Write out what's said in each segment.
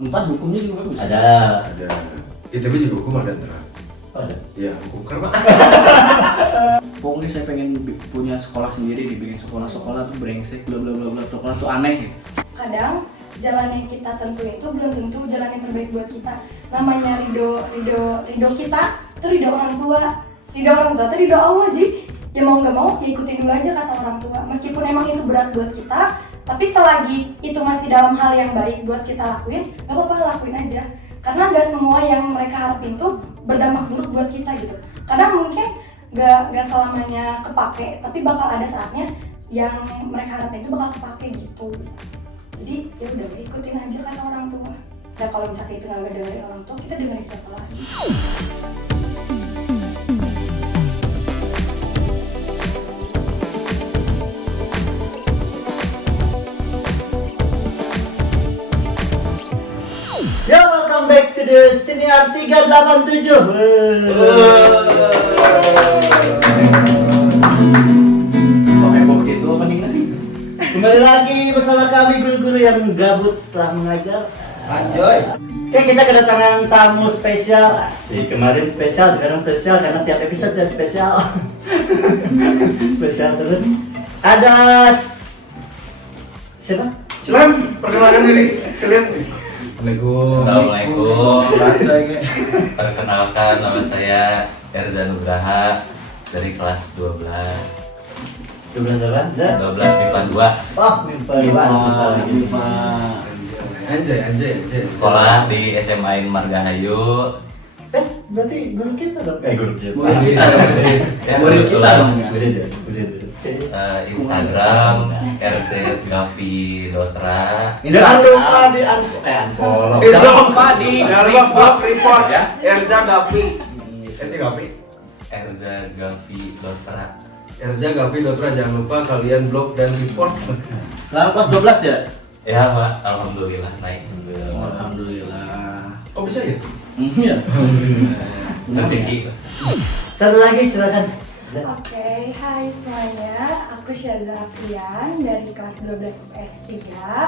Empat hukumnya juga bagus. Ada. ITB juga hukum ada ntar. Ada. Iya, hukum karma. Pokoknya saya pengen punya sekolah sendiri, dibikin sekolah tuh brengsek, bla bla bla bla, sekolah tuh aneh. Kadang jalan yang kita tentuin itu belum tentu jalan yang terbaik buat kita. Namanya ridho kita itu ridho orang tua itu ridho Allah. Jadi ya mau nggak mau ya ikutin dulu aja kata orang tua. Meskipun emang itu berat buat kita, tapi selagi itu masih dalam hal yang baik buat kita lakuin, nggak apa-apa, lakuin aja. Karena nggak semua yang mereka harapin tuh berdampak buruk buat kita gitu. Kadang mungkin nggak selamanya kepake, tapi bakal ada saatnya yang mereka harapin itu bakal kepake gitu. Jadi ya udah ikutin aja kata orang tua. Nah kalau misalnya itu nggak dengerin orang tua, kita dengerin siapa lagi? Yo, welcome back to the Siniar 387. So heboh gitu opening tadi. Kembali lagi bersama kami guru-guru yang gabut setelah mengajar. Anjoy. Oke, kita kedatangan tamu spesial. Asik, kemarin spesial, sekarang spesial karena tiap episode dan spesial. Spesial terus. Ada siapa? Silakan perkenalkan diri kalian. Assalamualaikum. Perkenalkan, nama saya Erza Nugraha dari kelas 12 12 apa? Zat? 12 MIPA 2. Oh, MIPA 2. Anjay. Sekolah di SMA Margahayu. Berarti guru kita dong? Guru kita. Murid kita. Ya, Murid kita kebetulan, dong ya. Murid. Instagram RZ.Gavi.Dotra. Jangan lupa di unfollow. Jangan lupa di blog report ya. Erza Gavi. Erza Gavi. RZ.Gavi.Dotra. Erza Gavi Dotra, jangan lupa kalian blog dan report. Sekarang kelas 12 ya? Ya Pak, alhamdulillah naik. Alhamdulillah. Kok bisa ya? Iya. Rezeki. Satu lagi silakan. Oke, hai semuanya. Aku Syaza Afrian dari kelas 12 UPS 3.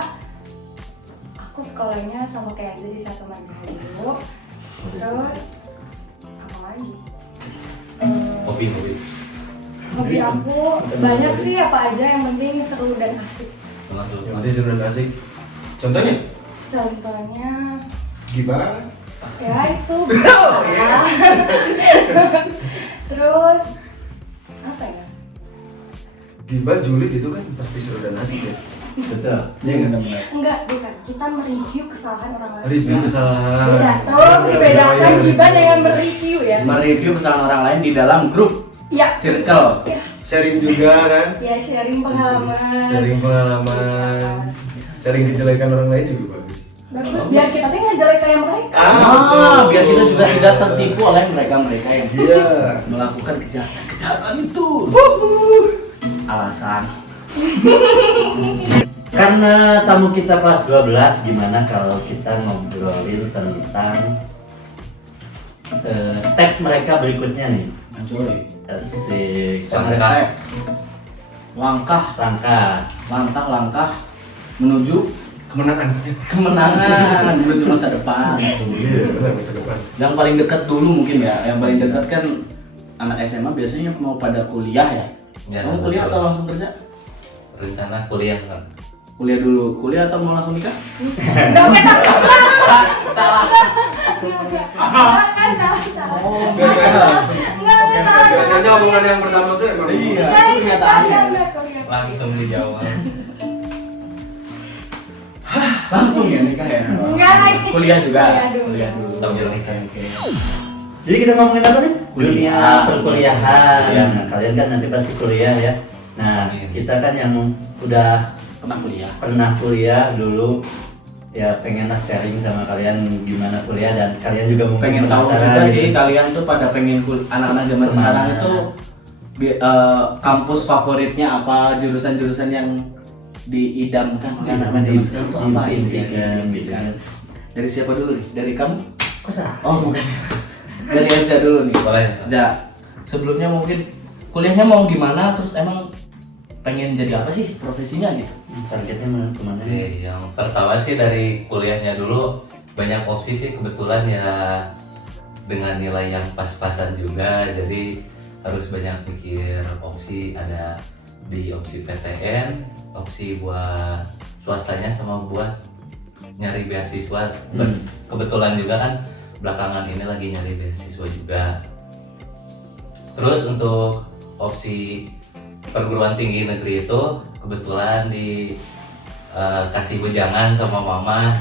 Aku sekolahnya sama kayak Erza di Satu Margahayu. Terus apa lagi? Hobi. Hobi aku banyak sih, apa aja yang penting seru dan asik. Nanti sudah asik. Contohnya? Contohnya Gimana? ya itu bisa. Terus apa ya? Gibah julid itu kan pasti seru dan asik ya. Betul. Iya nggak? Enggak, bukan. Kita mereview kesalahan orang lain. Review kesalahan. Beda. Tolong dibedakan gibah dengan mereview ya. Mereview kesalahan orang lain di dalam grup Ya. circle. Ya, Sharing juga kan? ya sharing pengalaman. Sharing pengalaman. Sharing kejelekan orang lain juga bagus. Bagus, biar kita tuh nggak jelek kayak mereka. Biar kita juga tidak tertipu oleh mereka yang Iya. melakukan kejahatan itu. Alasan. Karena tamu kita kelas 12, gimana kalau kita ngobrolin tentang step mereka berikutnya nih. Anjoy. Asik. Langkah menuju Kemenangan. kemenangan, menuju masa depan. Iya, benar masa depan. Yang paling dekat dulu mungkin ya. Yang paling dekat kan anak SMA biasanya mau pada kuliah ya. Ya, Kamu kuliah betul. atau langsung kerja? Rencana kuliah kan? Kuliah dulu. Kuliah atau mau langsung nikah? Enggak, kita salah. Salah. Enggak salah. Biasanya omongan yang pertama tuh emang Iya. Enggak, itu kenyataannya. enggak. Langsung dijawab. Langsung ya nikah ya? Enggak. Kuliah juga. Kuliah dulu. Sambil nikah. Oke. Jadi kita ngomongin apa nih? Kuliah. Perkuliahan. Kuliah. Nah, kalian kan nanti pasti kuliah ya. Nah, Iya. kita kan yang udah Pernah kuliah. dulu ya pengenlah sharing sama kalian gimana kuliah dan kalian juga mungkin Pengen tahu penasaran juga gitu. sih kalian tuh pada pengen anak-anak zaman Kemana? sekarang itu kampus favoritnya apa, jurusan-jurusan yang diidamkan oleh anak-anak zaman sekarang tuh apa? Impian, gitu kan. Dari siapa dulu nih? Dari kamu? Kok salah? Oh bukan. Dari Elza dulu nih. Boleh. Za, sebelumnya mungkin kuliahnya mau di mana, terus emang pengen jadi apa sih profesinya gitu? Targetnya kemana? Oke, yang pertama sih dari kuliahnya dulu banyak opsi sih, kebetulan ya dengan nilai yang pas-pasan juga, jadi harus banyak pikir opsi. Ada di opsi PTN, opsi buat swastanya sama buat nyari beasiswa. Kebetulan juga kan belakangan ini lagi nyari beasiswa juga. Terus untuk opsi perguruan tinggi negeri itu kebetulan kasih wejangan sama mama,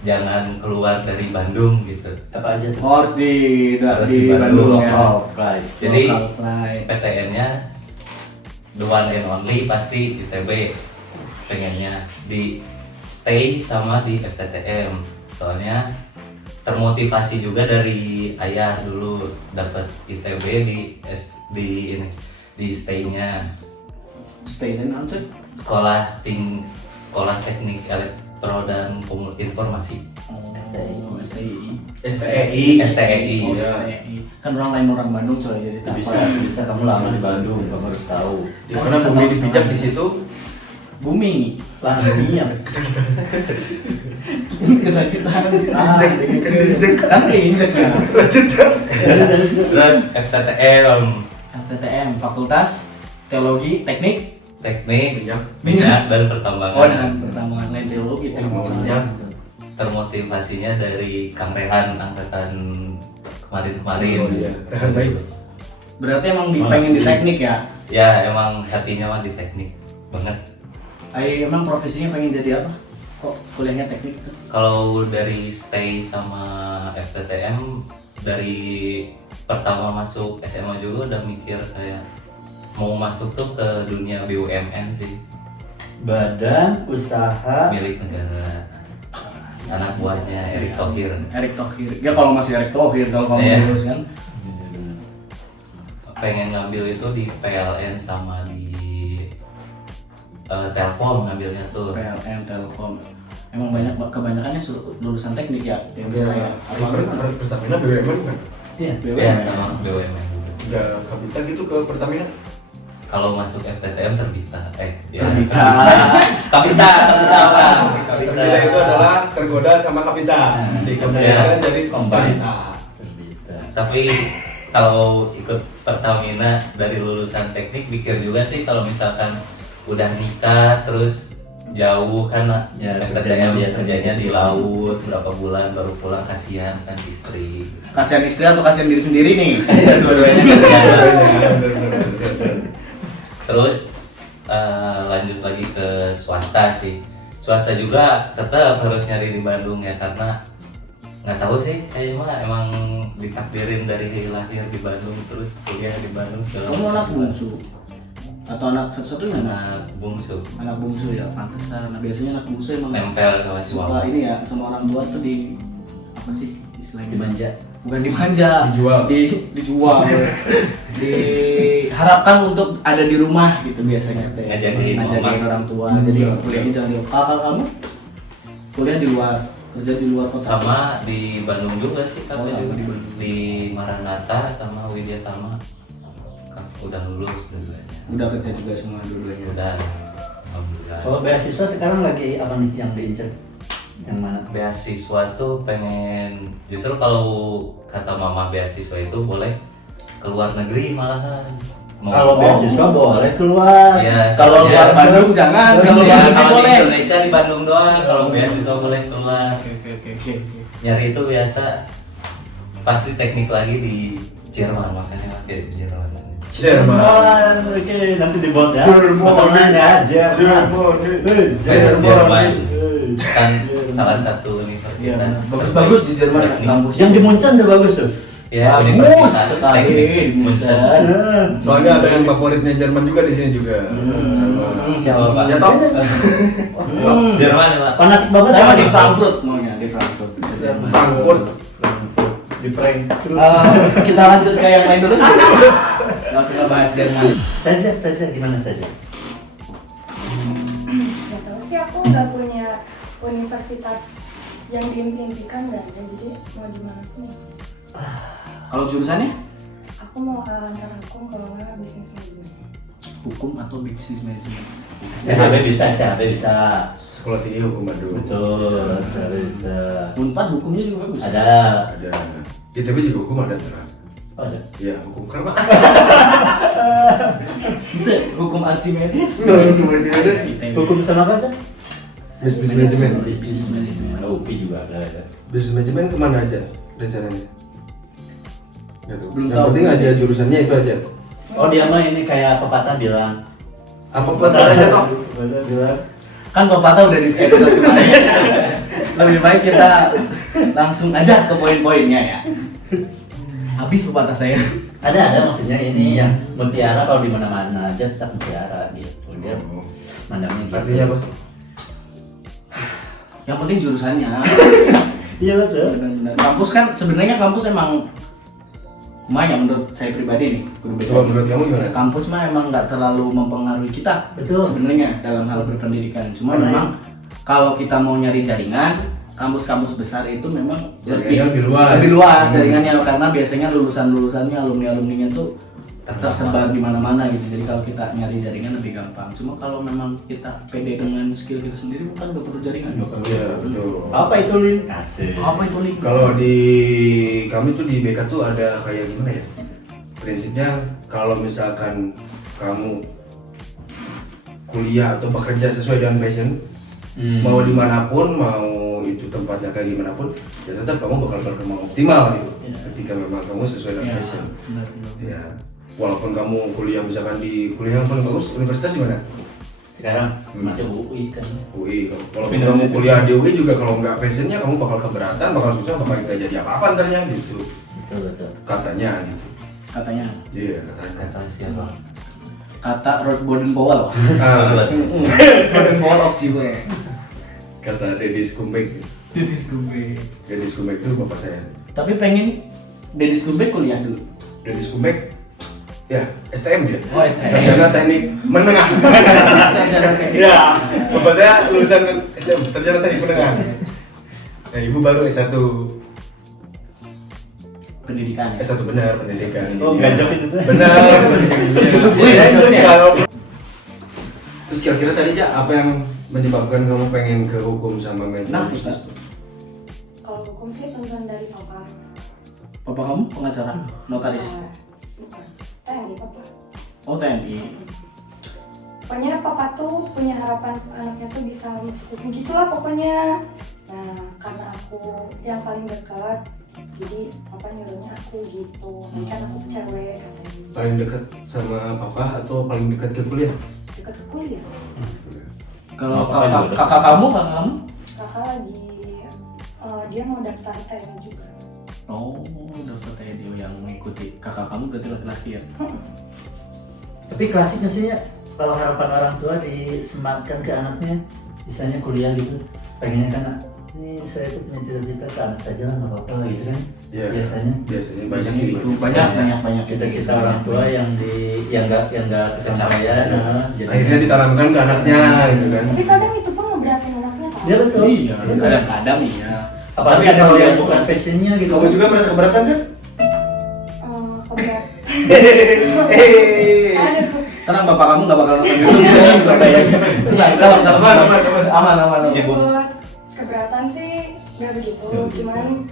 jangan keluar dari Bandung gitu. Apa aja tuh? Oh, harus Harus di di Bandung ya. Oh, right. Jadi Local flight. PTN-nya the one and only pasti ITB, pengennya di stay sama di FTTM. Soalnya termotivasi juga dari ayah dulu dapat ITB di stay-nya Stay dan nanti. sekolah teknik elektro dan informasi. STI. STI. STEI. Oh, Ya. STI. Kan orang Bandung coy, jadi tak Bisa, apa. bisa kamu lama di Bandung, kamu harus tahu. Di mana bumi dipijak di situ. Bumi. Langitnya. Kesakitan. Kan keinjek ya. Terus FTTM, FTTM, Fakultas Teologi Teknik. Minyak. minyak dan pertambangan. Oh, dan pertambangan lain teologi. Minyak. Termotivasinya dari Kang Rehan angkatan kemarin-kemarin. Oh, iya. Rehan baik. Berarti emang pengen di teknik ya? Ya emang hatinya mah di teknik banget. Emang profesinya pengen jadi apa? Kok kuliahnya teknik itu? Kalau dari stay sama FTTM, dari pertama masuk SMA juga udah mikir kayak mau masuk tuh ke dunia BUMN sih, Badan Usaha milik negara, anak buahnya Erick Thohir. Erick Thohir. Ya kalau masih Erick Thohir, kalau kamu Iya. lulus kan. Pengen ngambil itu di PLN sama di Telkom ngambilnya tuh. PLN, Telkom. Emang kebanyakannya lulusan teknik ya? Yang kayak apa? Pertamina BUMN kan? Iya. Ya sama BUMN juga. Udah kabita gitu ke Pertamina. Kalau masuk FTTM terbita, Terbita. Kapita apa? Kabita itu adalah tergoda sama kabita. Di Ya. Pertamina jadi kabita. Tapi kalau ikut Pertamina dari lulusan teknik, pikir juga sih kalau misalkan udah nikah terus jauh kan Ya, FTTM biasanya kerjanya di gitu. laut berapa bulan baru pulang, kasihan kan istri. Kasihan istri atau kasihan diri sendiri nih? Dua-duanya kasihan. Bener. Terus lanjut lagi ke swasta sih. Swasta juga tetap harus nyari di Bandung ya, karena nggak tahu sih, kayaknya mah emang ditakdirin dari lahir di Bandung terus kuliah di Bandung segala Kamu anak macam. bungsu? Atau anak satu-satunya anak? Anak bungsu, Anak bungsu ya, pantesan. Nah, biasanya anak bungsu emang nempel sama si suka mama. ini ya sama orang tua tuh di apa sih istilahnya? Dimanja. Bukan dimanja, Dijual. dijual. Diharapkan untuk ada di rumah gitu biasanya teh. Ngajagain mama. Orang tua. Jadi kuliahnya jangan di kakak kamu kuliah di luar, kerja di luar kota. Sama di Bandung juga sih, Oh, tapi sama juga di Bandung. di Maranatha sama Widya Tama udah lulus dua-duanya. Udah kerja juga semua dua-duanya. Udah, alhamdulillah. Kalau beasiswa sekarang lagi apa nih yang diincer? Yang mana? Beasiswa tuh pengen, justru kalau kata mama beasiswa itu boleh keluar negeri malahan. Kalau beasiswa boleh keluar. Ya, Kalau soalnya- luar Bandung jangan, kalau Ya, luar negeri kalau di boleh. Indonesia di Bandung doang, kalau beasiswa boleh keluar. Oke. Nyari itu biasa pasti teknik lagi di Jerman, makanya pakai di Jerman. Jerman. Oke, nanti dibuat ya. Jerman. Namanya Jerman. Jerman. Kan salah satu Iya, universitas. bagus-bagus di Jerman ya, Teknik. kampus. Yang di Munchen tuh bagus tuh. Ya, Bagus universitas sekali, teknik Munchen. Munchen. Soalnya ada yang favoritnya Jerman juga di sini juga. Siapa Pak? Ya toh? Jerman Pak. Fanatik banget. Saya mah di Frankfurt maunya, di Frankfurt. Frankfurt. Di prank. Kita lanjut ke yang lain dulu. Nggak usah bahas Jerman. Saya gimana saja? Gak tau sih, aku nggak punya universitas yang diimpikan nggak ada, jadi mau di mana pun ya. Kalau jurusannya? Aku mau antara hukum kalau nggak bisnis manajemen. hukum atau bisnis manajemen? STHB bisa. Sekolah tinggi hukum Bandung. Betul, STHB bisa. Unpad hukumnya juga bagus. Ada. Ada. ITB juga hukum ada terang. Oh, ada. Ya hukum karma. Itu hukum Archimedes. Hukum sama apa sih? Bisnis manajemen. Bisnis manajemen. UPI juga ada. Bisnis manajemen kemana aja rencananya? Gitu. Belum Yang tahu. penting aja jurusannya itu aja. Oh dia mah ini kayak pepatah bilang. Apa pepatahnya toh? Pepatah bilang. Kan pepatah udah di episode kemarin. Lebih baik kita langsung aja ke poin-poinnya ya. Habis pepatah saya. Ada maksudnya ini yang mutiara kalau di mana-mana aja tetap mutiara gitu. Dia mandangnya gitu. Artinya apa? Yang penting jurusannya. Iya betul. Benar-benar. Kampus kan sebenarnya kampus emang lumayan menurut saya pribadi nih, guru BK. Coba menurut kamu gimana? Kampus mah emang nggak terlalu mempengaruhi kita. Betul. Sebenarnya dalam hal berpendidikan. Cuma Benar. memang kalau kita mau nyari jaringan, kampus-kampus besar itu memang Jaringannya lebih luas. Lebih luas jaringannya karena biasanya lulusan-lulusannya, alumni-alumninya tuh tersebar di mana-mana gitu. Jadi kalau kita nyari jaringan lebih gampang. Cuma kalau memang kita pede dengan skill kita sendiri bukan udah perlu jaringan. Iya betul. Apa itu link? Asik. Apa itu link? Kalau di kami tuh di BK tuh ada kayak gimana ya? Prinsipnya kalau misalkan kamu kuliah atau bekerja sesuai dengan passion, mau dimanapun, mau itu tempatnya kayak gimana pun, ya tetap kamu bakal berkembang optimal gitu. Ya. Ketika memang kamu sesuai dengan Ya, passion. benar. Ya, walaupun kamu kuliah misalkan di kuliah yang paling bagus, universitas di mana? Sekarang masih UI kan. UI. Walaupun Pindah kamu dari kuliah di UI juga kalau nggak passionnya kamu bakal keberatan, bakal susah, bakal nggak jadi apa-apa ntarnya gitu. Betul. Katanya gitu. Katanya. Iya katanya. Kata siapa? Kata Rod Bodenpowell. Ah, Bodenpowell of Jiwa. kata Deddy Skumbek. Dedis Gumbe. Deddy Skumbek itu bapak saya. Tapi pengen Dedis Gumbe kuliah dulu. Deddy Skumbek, ya STM dia. Oh, STM. Sarjana teknik menengah. Sarjana teknik. Ya, bapak saya lulusan STM, sarjana teknik menengah. Nah, ibu baru S1. Pendidikan. Ya? S1 benar pendidikan. Oh, Iya. gajok itu tuh. Benar. Itu gue ya, itu sih ya. Terus kira-kira tadi aja apa yang menyebabkan kamu pengen ke hukum sama Nah, manajemen bisnis? Kalau hukum sih tuntutan dari papa. Papa kamu pengacara, notaris. Bukan. TNI papa. Oh, TNI. Pokoknya papa tuh punya harapan anaknya tuh bisa masuk hukum gitulah pokoknya. Nah, karena aku yang paling dekat, jadi papa nyuruhnya aku gitu. Kan aku cewek katanya. Paling dekat sama papa atau paling dekat ke kuliah? Dekat ke kuliah. Kalau Papa juga kakak kamu, Kakak lagi dia mau daftar TNI juga. Oh, dapat TNI yang mengikuti. Kakak kamu berarti laki-laki ya? Tapi klasiknya sih ya, kalau harapan orang tua disematkan ke anaknya, misalnya kuliah gitu, pengennya kan ini saya tuh punya cita-cita ke anak saja lah nggak apa-apa gitu kan. Iya. Biasanya Banyak Biasanya gitu. itu banyak cita-cita orang tua yang nggak kesampaian. Nah, jadi Akhirnya ditanamkan ke anaknya gitu kan. Tapi kadang itu pun ngeberatin anaknya tau. dia betul. Iya, kadang-kadang iya. Apalagi Tapi ada kalau juga yang yang bukan passionnya gitu. Kamu juga merasa keberatan kan? Keberat. Hehehe. Aduh. Tenang, bapak kamu nggak bakal nonton YouTube. Tenang, aman. Sebut keberatan sih nggak begitu, cuman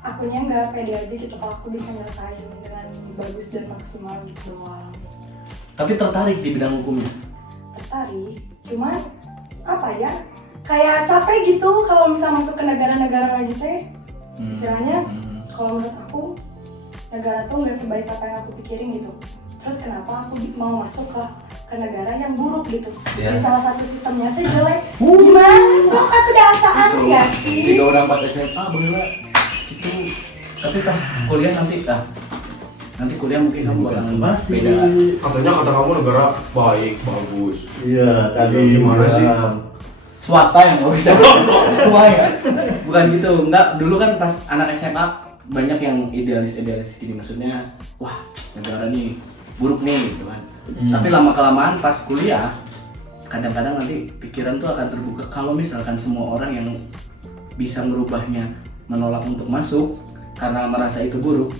akunya nggak pede aja gitu kalau aku bisa nyelesain dengan bagus dan maksimal gitu doang. Tapi tertarik di bidang hukumnya. Tertarik, cuman apa ya, kayak capek gitu kalau misal masuk ke negara-negara lagi teh. Istilahnya kalau menurut aku negara tuh nggak sebaik apa yang aku pikirin gitu. Terus kenapa aku mau masuk ke negara yang buruk gitu? Ya. Di salah satu sistemnya tuh jelek. Gimana sok atuh dasaan nggak sih? Tiga orang pas SMA bener itu. Tapi pas kuliah nanti kuliah mungkin kamu bakal masih beda. Katanya kata kamu negara baik, bagus. Iya, tadi Gimana sih? Swasta yang nggak bisa. Lumayan. Bukan gitu. Enggak, dulu kan pas anak SMA banyak yang idealis gini, maksudnya wah negara nih buruk nih gitu kan. Tapi lama kelamaan pas kuliah kadang-kadang nanti pikiran tuh akan terbuka kalau misalkan semua orang yang bisa merubahnya menolak untuk masuk karena merasa itu buruk,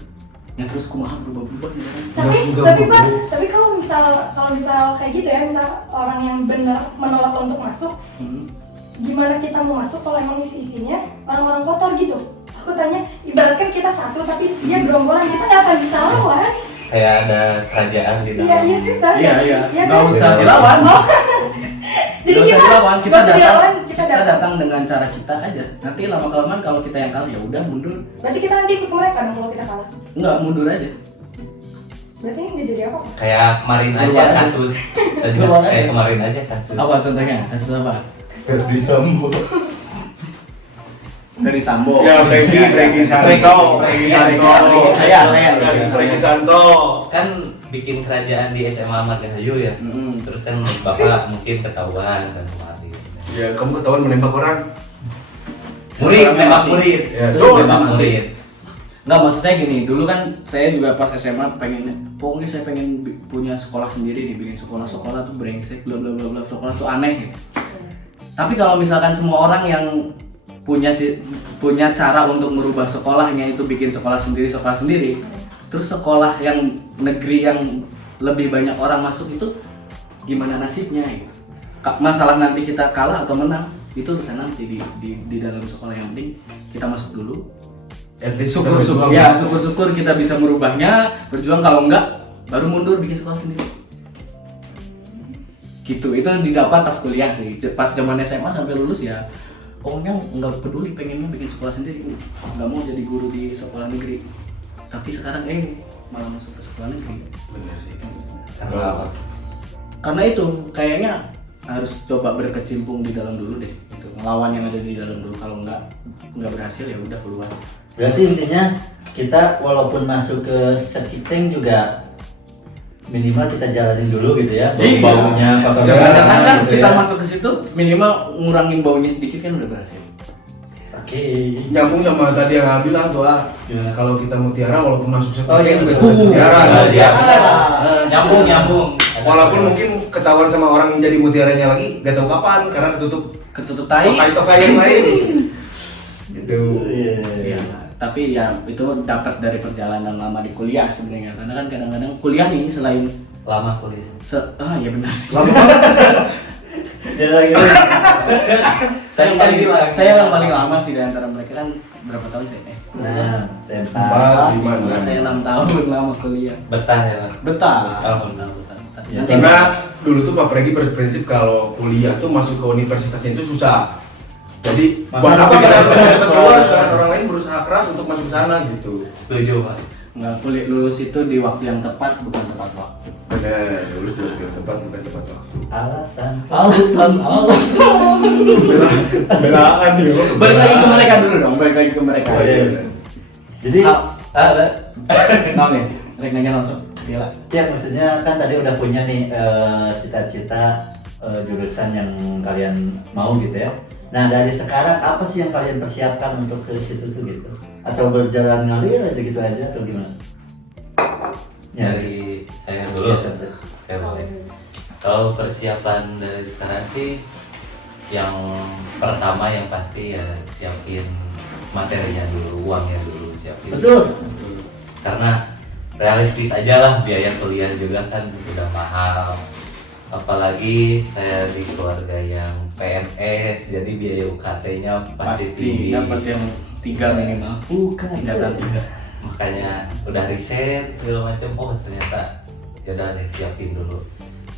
Ya terus kumaha berubah-ubah gitu kan. Tapi kalau misal kayak gitu ya, misal orang yang benar menolak untuk masuk, gimana kita mau masuk kalau emang isinya orang-orang kotor gitu? Aku tanya, ibaratkan kita satu tapi dia gerombolan, kita nggak akan bisa lawan. Kayak ada kerajaan di dalam. Iya susah. Iya. Ya, Nggak kan? usah dilawan. Jadi Nggak usah dilawan. nggak usah dilawan, Kita datang dengan cara kita aja. Nanti lama-kelamaan kalau kita yang kalah ya udah mundur. Berarti kita nanti ikut mereka dong kalau kita kalah. Enggak, mundur aja. Berarti nggak jadi apa? Kayak kemarin aja Keluar aja. kasus. Keluar aja. Kayak kemarin aja kasus. Apa contohnya? Kasus apa? Ferdi Sambo. Dari Sambo. Ya, Franky Santo. Saya. Kasus Franky Santo. Kan bikin kerajaan di SMA Ahmad Rahayu ya. Terus kan Bapak mungkin ketahuan kan kemarin. Ya, kamu ketahuan menembak orang. Murid, nembak murid. Ya, Terus tuh. nembak murid. Enggak, maksudnya gini, dulu kan saya juga pas SMA pokoknya saya pengen punya sekolah sendiri nih, bikin sekolah tuh brengsek, bla bla bla bla, sekolah tuh aneh gitu. Tapi kalau misalkan semua orang yang punya cara untuk merubah sekolahnya itu bikin sekolah sendiri, terus sekolah yang negeri yang lebih banyak orang masuk itu gimana nasibnya gitu. Masalah nanti kita kalah atau menang itu urusan nanti di dalam sekolah, yang penting kita masuk dulu. At least Syukur-syukur kita bisa merubahnya, berjuang. Kalau enggak baru mundur bikin sekolah sendiri. Gitu, itu didapat pas kuliah sih. Pas zaman SMA sampai lulus ya pokoknya enggak peduli, pengennya bikin sekolah sendiri. Enggak mau jadi guru di sekolah negeri. Tapi sekarang malah masuk ke sekolah negeri. Bener sih. Karena itu kayaknya harus coba berkecimpung di dalam dulu deh. Gitu. Ngelawan yang ada di dalam dulu. Kalau enggak berhasil ya udah keluar. Berarti intinya kita walaupun masuk ke septic tank juga minimal kita jalanin dulu gitu ya, baunya kotor. Jangan kan gitu kita ya. masuk ke situ minimal ngurangin baunya sedikit kan udah berhasil. Oke. Nyambung sama tadi yang Abi bilang tuh Gimana? kalau kita mutiara walaupun masuk Oh, iya, juga betul. mutiara. Iya, nyambung. Walaupun mungkin ketahuan sama orang yang jadi mutiaranya lagi, gak tahu kapan karena ketutup Tai. tokai yang lain. Gitu. Iya. Tapi ya itu dapat dari perjalanan lama di kuliah sebenarnya. Karena kan kadang-kadang kuliah nih selain Lama kuliah. ya benar sih. Ya lagi. Saya yang paling lama sih di antara mereka. Kan berapa tahun sih? Nah, saya 4, 5. Saya 6 tahun lama kuliah. Betah ya Pak? Betah. Alhamdulillah. Ya, Karena dulu tuh Pak Pregi berprinsip kalau kuliah tuh masuk ke universitasnya itu susah. Jadi Masa buat apa kita kita harus harus cepat keluar keluar? sekarang orang lain berusaha keras untuk masuk ke sana gitu. Setuju Pak. Nggak kuliah lulus itu di waktu yang tepat, bukan tepat waktu. Benar, lulus di waktu yang tepat bukan tepat waktu. alasan. Belaan ya. Balik lagi ke mereka dulu dong, balik lagi ke mereka. Oh, iya. Jadi Nanya, rek nanya langsung. Gila. ya maksudnya kan tadi udah punya nih cita-cita jurusan yang kalian mau gitu ya. Nah dari sekarang apa sih yang kalian persiapkan untuk ke situ tuh gitu? Atau berjalan ngalir aja gitu aja atau gimana? Dari saya dulu. Ya, contoh. Oke, boleh. Kalau persiapan dari sekarang sih yang pertama yang pasti ya siapin materinya dulu, uangnya dulu siapin. Betul. Karena realistis aja lah, biaya kuliah juga kan udah mahal. Apalagi saya di keluarga yang PNS, jadi biaya UKT-nya pasti tinggi. dapat yang 3 minimal. Bukan. Tingkatan 3. Makanya udah riset segala macam, oh ternyata ya udah deh siapin dulu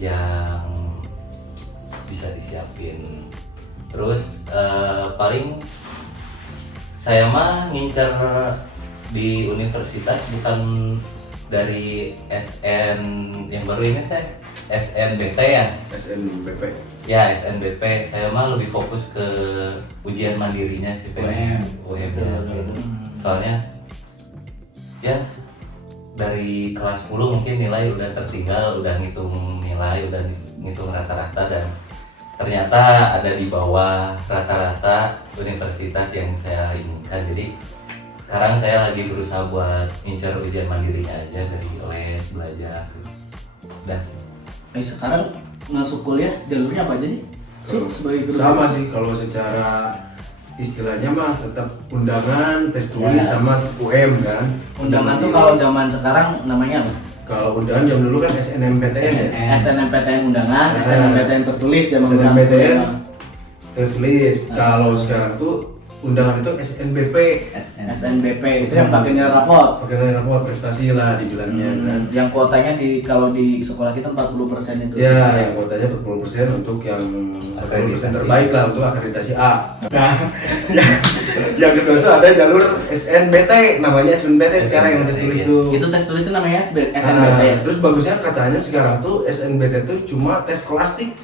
yang bisa disiapin. Terus paling saya mah ngincer di universitas bukan dari SN yang baru ini teh, SNBT ya. SNBP. Ya SNBP, saya mah lebih fokus ke ujian mandirinya sih pengen UM-nya. Soalnya ya dari kelas 10 mungkin nilai udah tertinggal, udah ngitung nilai, udah ngitung rata-rata dan ternyata ada di bawah rata-rata universitas yang saya inginkan. Jadi sekarang saya lagi berusaha buat ngincar ujian mandirinya aja dari les, belajar dan Sekarang masuk kuliah jalurnya apa aja sih? Sebagai guru Sama sih kalau secara istilahnya mah tetap undangan, tes tulis sama UM kan. Undangan tuh kalau zaman sekarang namanya apa? Kalau undangan jam dulu kan SNMPTN ya. SNMPTN undangan, SNMPTN tertulis zaman SNMPTN tertulis. Kalau sekarang tuh undangan itu SNBP. SNBP itu yang pakai nilai raport. Pakai nilai raport prestasi lah dibilangnya kan. Yang kuotanya kalau di sekolah kita 40% itu. Ya, yang kuotanya 40% untuk yang 40% terbaik lah untuk akreditasi A. Nah, yang kedua itu ada jalur SNBT, namanya SNBT sekarang yang tes tulis tuh. Itu tes tulis itu namanya SNBT. Nah, terus bagusnya katanya sekarang tuh SNBT tuh cuma tes skolastik,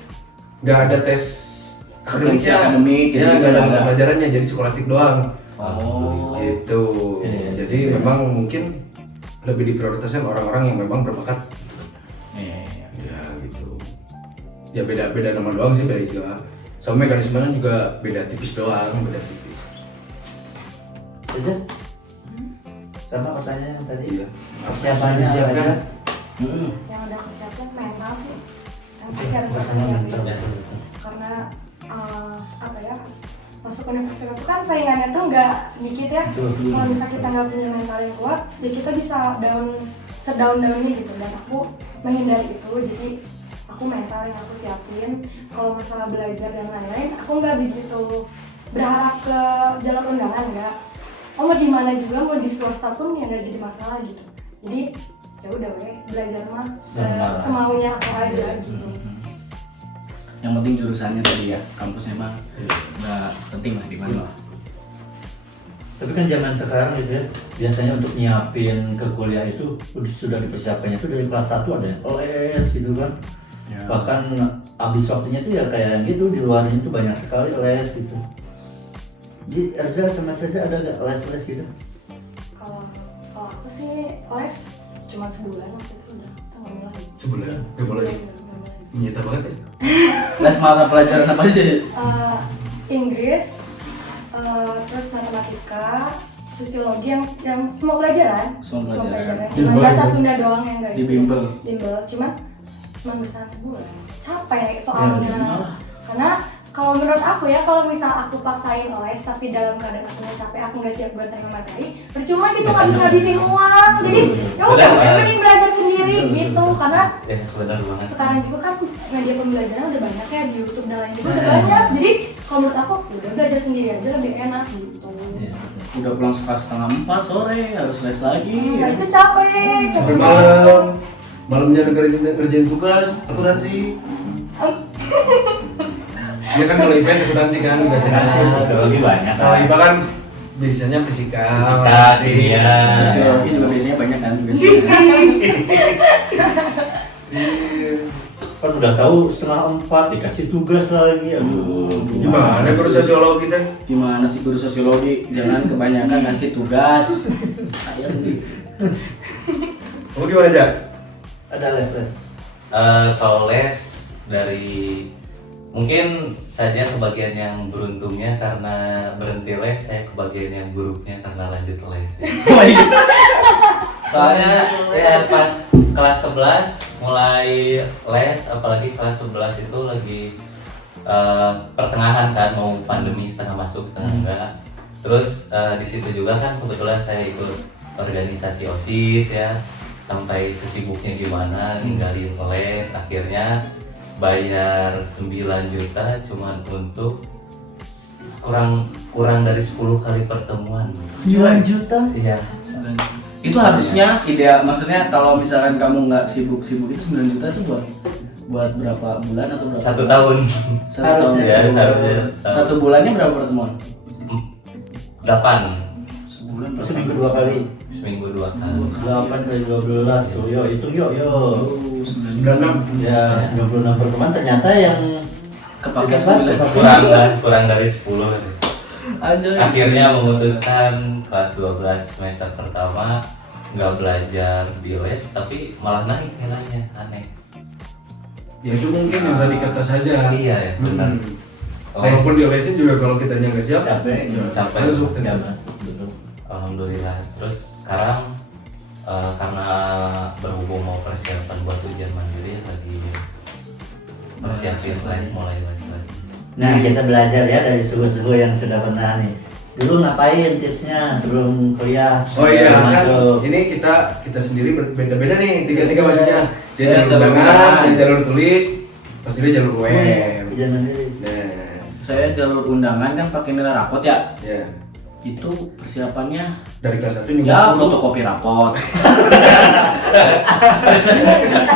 nggak ada tes akademik gitu, ya nggak ada nggak ada. pelajarannya, jadi skolastik doang. Oh. Gitu. Jadi memang mungkin lebih diprioritaskan orang-orang yang memang berbakat. Iya. Ya gitu. Ya beda-beda nama doang sih, beda istilah. Sama mekanismenya juga beda tipis doang, beda tipis. Aja. Sama pertanyaan yang tadi. Iya. Persiapannya apa aja? Yang udah kesiapan mental sih, yang pasti harus kita siapin. Karena apa ya, masuk universitas itu kan saingannya tuh nggak sedikit ya. Kalau misalnya kita nggak punya mental yang kuat, ya kita bisa sedown-downnya gitu. Dan aku menghindari itu, jadi aku mental yang aku siapin. Kalau masalah belajar dan lain-lain, aku nggak begitu berharap ke jalur undangan, nggak. Mau di mana juga, mau di swasta pun ya nggak jadi masalah gitu. Jadi ya udah belajar mah semaunya aku aja gitu. Yang penting jurusannya tadi ya, kampusnya mah nggak penting lah di mana. Tapi kan zaman sekarang gitu ya, biasanya untuk nyiapin ke kuliah itu sudah dipersiapkannya itu dari kelas 1 ada yang les gitu kan. Ya. Bahkan habis waktunya itu ya kayak gitu, di luarnya itu banyak sekali les gitu. Di Erza sama saya ada nggak les-les gitu? Kalau aku sih les cuma sebulan waktu itu udah nggak mau lagi. Sebulan, nggak boleh. Menyita banget ya. Les mata pelajaran apa aja? Inggris, terus matematika, sosiologi yang semua pelajaran. Semua pelajaran. Cuma bahasa Sunda doang yang nggak Dibimbel. Bimbel, cuma bertahan sebulan. Capek soalnya. Karena kalau menurut aku ya, kalau misal aku paksain les tapi dalam keadaan aku capek, aku nggak siap buat terima materi, percuma gitu, nggak bisa habisin uang. Jadi ya udah, mending belajar sendiri gitu. Karena benar banget. sekarang juga kan media pembelajaran udah banyak ya, di YouTube dan lain juga udah banyak. Jadi kalau menurut aku udah belajar sendiri aja lebih enak gitu. Udah pulang sekolah 3:30 sore, harus les lagi. Nah itu capek Sampai malam, malamnya ngerjain tugas, akuntansi. Ya kan kalau IPS akuntansi kan biasanya. Sosiologi banyak. Kalau IPA kan biasanya fisika, Kimia. Sosiologi juga biasanya banyak kan Kan udah tahu 3:30 dikasih tugas lagi. Gimana guru sosiologi teh? Gimana sih guru sosiologi? Jangan kebanyakan ngasih tugas. Saya sendiri. Kamu gimana aja? Ada les-les. Kalau les dari mungkin saja kebagian yang beruntungnya karena berhenti les, saya kebagian yang buruknya karena lanjut les. Soalnya ya pas kelas 11 mulai les, apalagi kelas 11 itu lagi pertengahan kan, mau pandemi, setengah masuk setengah enggak. Terus di situ juga kan kebetulan saya ikut organisasi OSIS ya, sampai sesibuknya gimana ninggalin les, akhirnya bayar 9 juta cuman untuk kurang dari 10 kali pertemuan. 9 juta? Iya. Itu harusnya ideal, maksudnya kalau misalkan kamu nggak sibuk-sibuk itu 9 juta itu buat berapa bulan atau berapa? 1 tahun. 1 tahun Ya, seharusnya. 1 bulannya berapa pertemuan? 8. Sebulan Seminggu 2 kali. Seminggu 2 kali. 8 kali 12 tuh, yo hitung yo. 96. Ya 96 pertemuan, ternyata yang Kepake kurang dari 10. Anjay. Akhirnya memutuskan kelas 12 semester pertama nggak belajar di les, tapi malah naik nilainya, aneh. Ya itu mungkin yang tadi kata saja. Iya ya, benar. Walaupun di lesin juga kalau kitanya nggak siap, Capek. ya Capek. masuk. Nggak masuk, betul. Alhamdulillah. Terus sekarang karena berhubung mau persiapan buat ujian mandiri, lagi persiapin les, mulai les lagi. Nah, kita belajar ya dari suhu-suhu yang sudah pernah nih. Dulu ngapain tipsnya sebelum kuliah? Oh iya kan, masuk. ini kita sendiri berbeda-beda nih, tiga maksudnya. Saya Dia jalur jalur undangan, undangan. saya jalur tulis, pas dia jalur web. Ujian mandiri. Nah, Saya jalur undangan kan pakai nilai rapot ya. ya Itu persiapannya dari kelas 1 juga ya dulu. fotokopi rapot.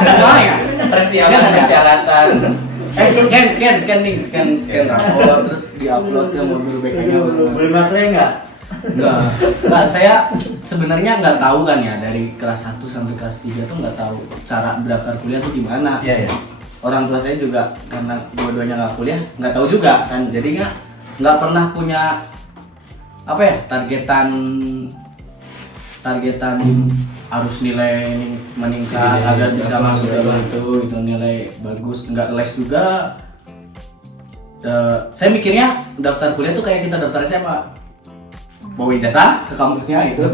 Lumayan. Persiapan persyaratan. Scan rapot terus diupload ke modul BK-nya. Boleh materai nggak? Enggak, saya sebenarnya nggak tahu kan ya dari kelas 1 sampai kelas 3 tuh nggak tahu cara daftar kuliah tuh gimana. Iya, iya. Orang tua saya juga karena dua-duanya nggak kuliah, nggak tahu juga kan. Jadinya nggak pernah punya apa ya targetan harus nilai meningkat Iya, agar bisa apa, masuk berapa. itu nilai bagus, nggak les juga. Saya mikirnya daftar kuliah tuh kayak kita daftar SMA, bawa ijazah ke kampusnya gitu,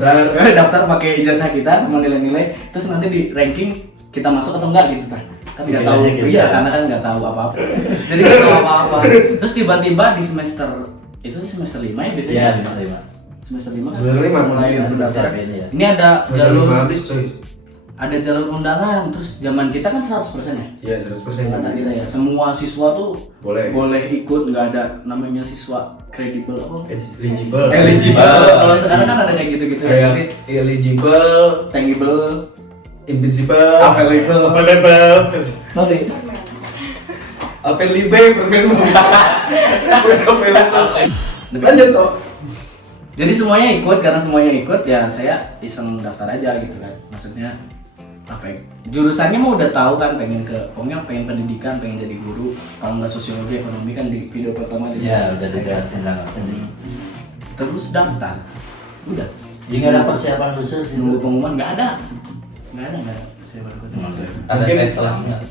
daftar pakai ijazah kita sama nilai-nilai, terus nanti di ranking kita masuk atau enggak gitu kan nggak tahu. Gitu. Iya, karena kan nggak tahu apa-apa, jadi nggak tahu apa-apa. Terus tiba-tiba di semester itu sih semester 5 ya biasanya. Iya, 5. Semester 5 Semester 5 mulai Iya, berdaftar. siapin, ya. Ini ada Semester jalur 5 habis coy. ada jalur undangan, terus zaman kita kan 100% ya. Iya 100%. Kata kita ya, semua siswa tuh Boleh. ikut, nggak ada namanya siswa kredibel apa? Eligible. Kalau sekarang kan ada kayak gitu-gitu ya. Kayak Jadi eligible, tangible, invincible, available. Nanti. permen. Lanjut toh. Jadi semuanya ikut, karena semuanya ikut ya saya iseng daftar aja gitu kan. Maksudnya apa ya? Jurusannya mau udah tahu kan, pengen pengen pendidikan, pengen jadi guru. Kalau nggak sosiologi, ekonomi kan di video pertama Iya, udah dijelasin langsung. Terus daftar. Udah. Jika ada persiapan khusus Nunggu itu. pengumuman nggak ada. Saya baru kesini. Ada Mungkin- tes lah nggak?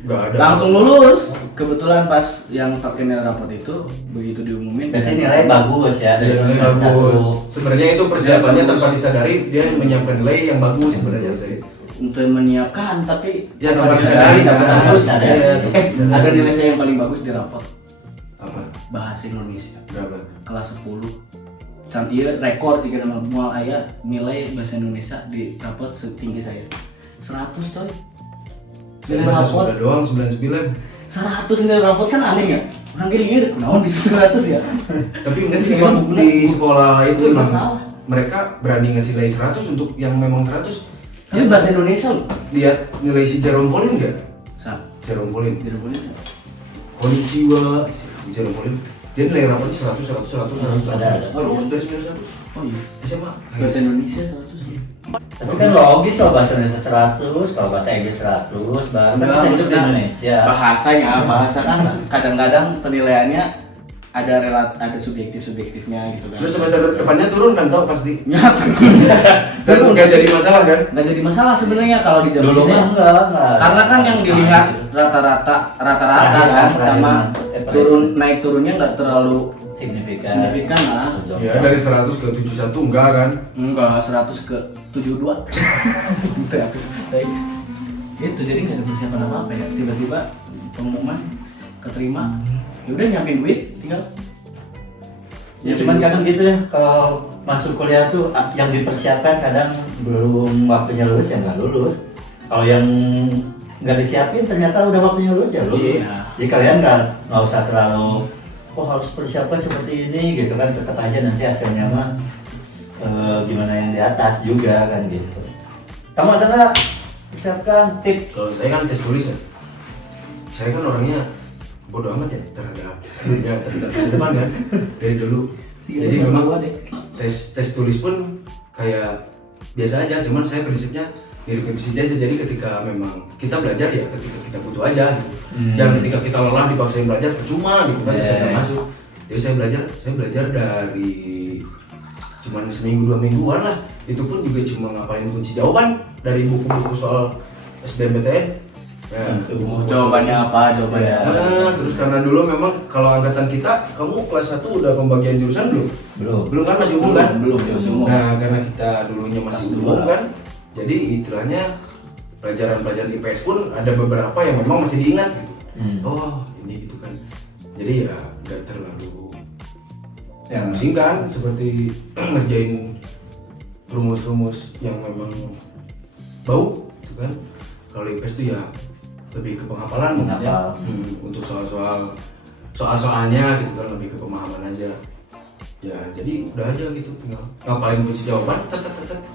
Gak ada. Langsung lulus. Kebetulan pas yang pakai nilai rapot itu begitu diumumin. Berarti nilai bagus ya. Iya, dari nilai satu. bagus. Sebenarnya itu persiapannya Bagus. tanpa disadari dia menyiapkan nilai yang bagus sebenarnya saya. Untuk menyiapkan tapi Ya, tanpa disadari, dapat kan? bagus. Ada. Iya, Ada nilai saya yang paling bagus di rapot Apa? bahasa Indonesia Berapa? kelas 10. Iya rekor sih karena mual ayah nilai bahasa Indonesia di rapot setinggi saya 100 coy. Saya Nilai masa rapot sudah doang 99. 100 nilai rapot kan aneh ya. Orang gilir, kenapa bisa 100 ya? Tapi mungkin Itu sih memang buku di sekolah itu emang masalah. mereka berani ngasih nilai 100 untuk yang memang 100. Tapi bahasa Indonesia loh. Lihat nilai si Jerome Pauline enggak? Sa, Jerome Pauline. tidak boleh. Konnichiwa. Si Jerome Pauline. Dia nilai rapotnya 100. Ada. Terus dari 900. Oh iya. SMA. Bahasa Indonesia 100. Tapi kan logis kalau bahasa Indonesia 100, kalau bahasa Inggris 100, bahkan Enggak, kita hidup di maksudnya Indonesia. bahasa kan kadang-kadang penilaiannya ada subjektifnya gitu kan. Terus semester depannya turun kan tau pasti. nyata. Dan nggak jadi masalah kan? Nggak jadi masalah sebenarnya kalau di jalur Dulu ini. mah enggak. Karena kan yang dilihat rata-rata kan sama turun naik turunnya nggak terlalu signifikan lah. Ya dari 100 ke 71 enggak kan? Enggak 100 ke 72. Gitu ya tuh. Itu jadi nggak ada persiapan apa-apa ya. Tiba-tiba pengumuman keterima. Ya udah nyiapin duit tinggal. Ya cuman kadang gitu ya, kalau masuk kuliah tuh yang dipersiapkan kadang belum waktunya lulus ya nggak lulus. Kalau yang nggak disiapin ternyata udah waktunya lulus ya lulus. Iya. Jadi kalian nggak usah terlalu harus persiapan seperti ini gitu kan, tetap aja nanti hasilnya mah gimana yang di atas juga kan gitu. Kamu ada nggak persiapkan tips? Kalau saya kan tes tulis ya. Saya kan orangnya bodoh amat ya terhadap masa depan kan dari dulu. Jadi memang tes tulis pun kayak biasa aja, cuman saya prinsipnya mirip si aja. Jadi ketika memang kita belajar ya ketika kita butuh aja gitu. Jangan ketika kita lelah dipaksain belajar percuma gitu kan, kita nggak masuk. Jadi saya belajar dari cuman seminggu 2 mingguan lah. Itu pun juga cuma ngapalin kunci jawaban dari buku-buku soal SBMPTN. Ya, Jawabannya apa? Jawabannya apa? terus karena dulu memang kalau angkatan kita, kamu kelas 1 udah pembagian jurusan belum? Belum kan, masih umum kan? Belum ya umum. Nah, karena kita dulunya masih Kelas umum dua. kan, jadi istilahnya pelajaran-pelajaran IPS pun ada beberapa yang memang masih diingat gitu. Oh, ini gitu kan. Jadi ya nggak terlalu Ya. memusingkan seperti ngerjain rumus-rumus yang memang bau gitu kan. Kalau IPS tuh ya lebih ke penghafalan mungkin ya. Penghafal. Untuk soal-soalnya gitu kan, lebih ke pemahaman aja ya. Jadi udah aja gitu, tinggal ngapalin kunci jawaban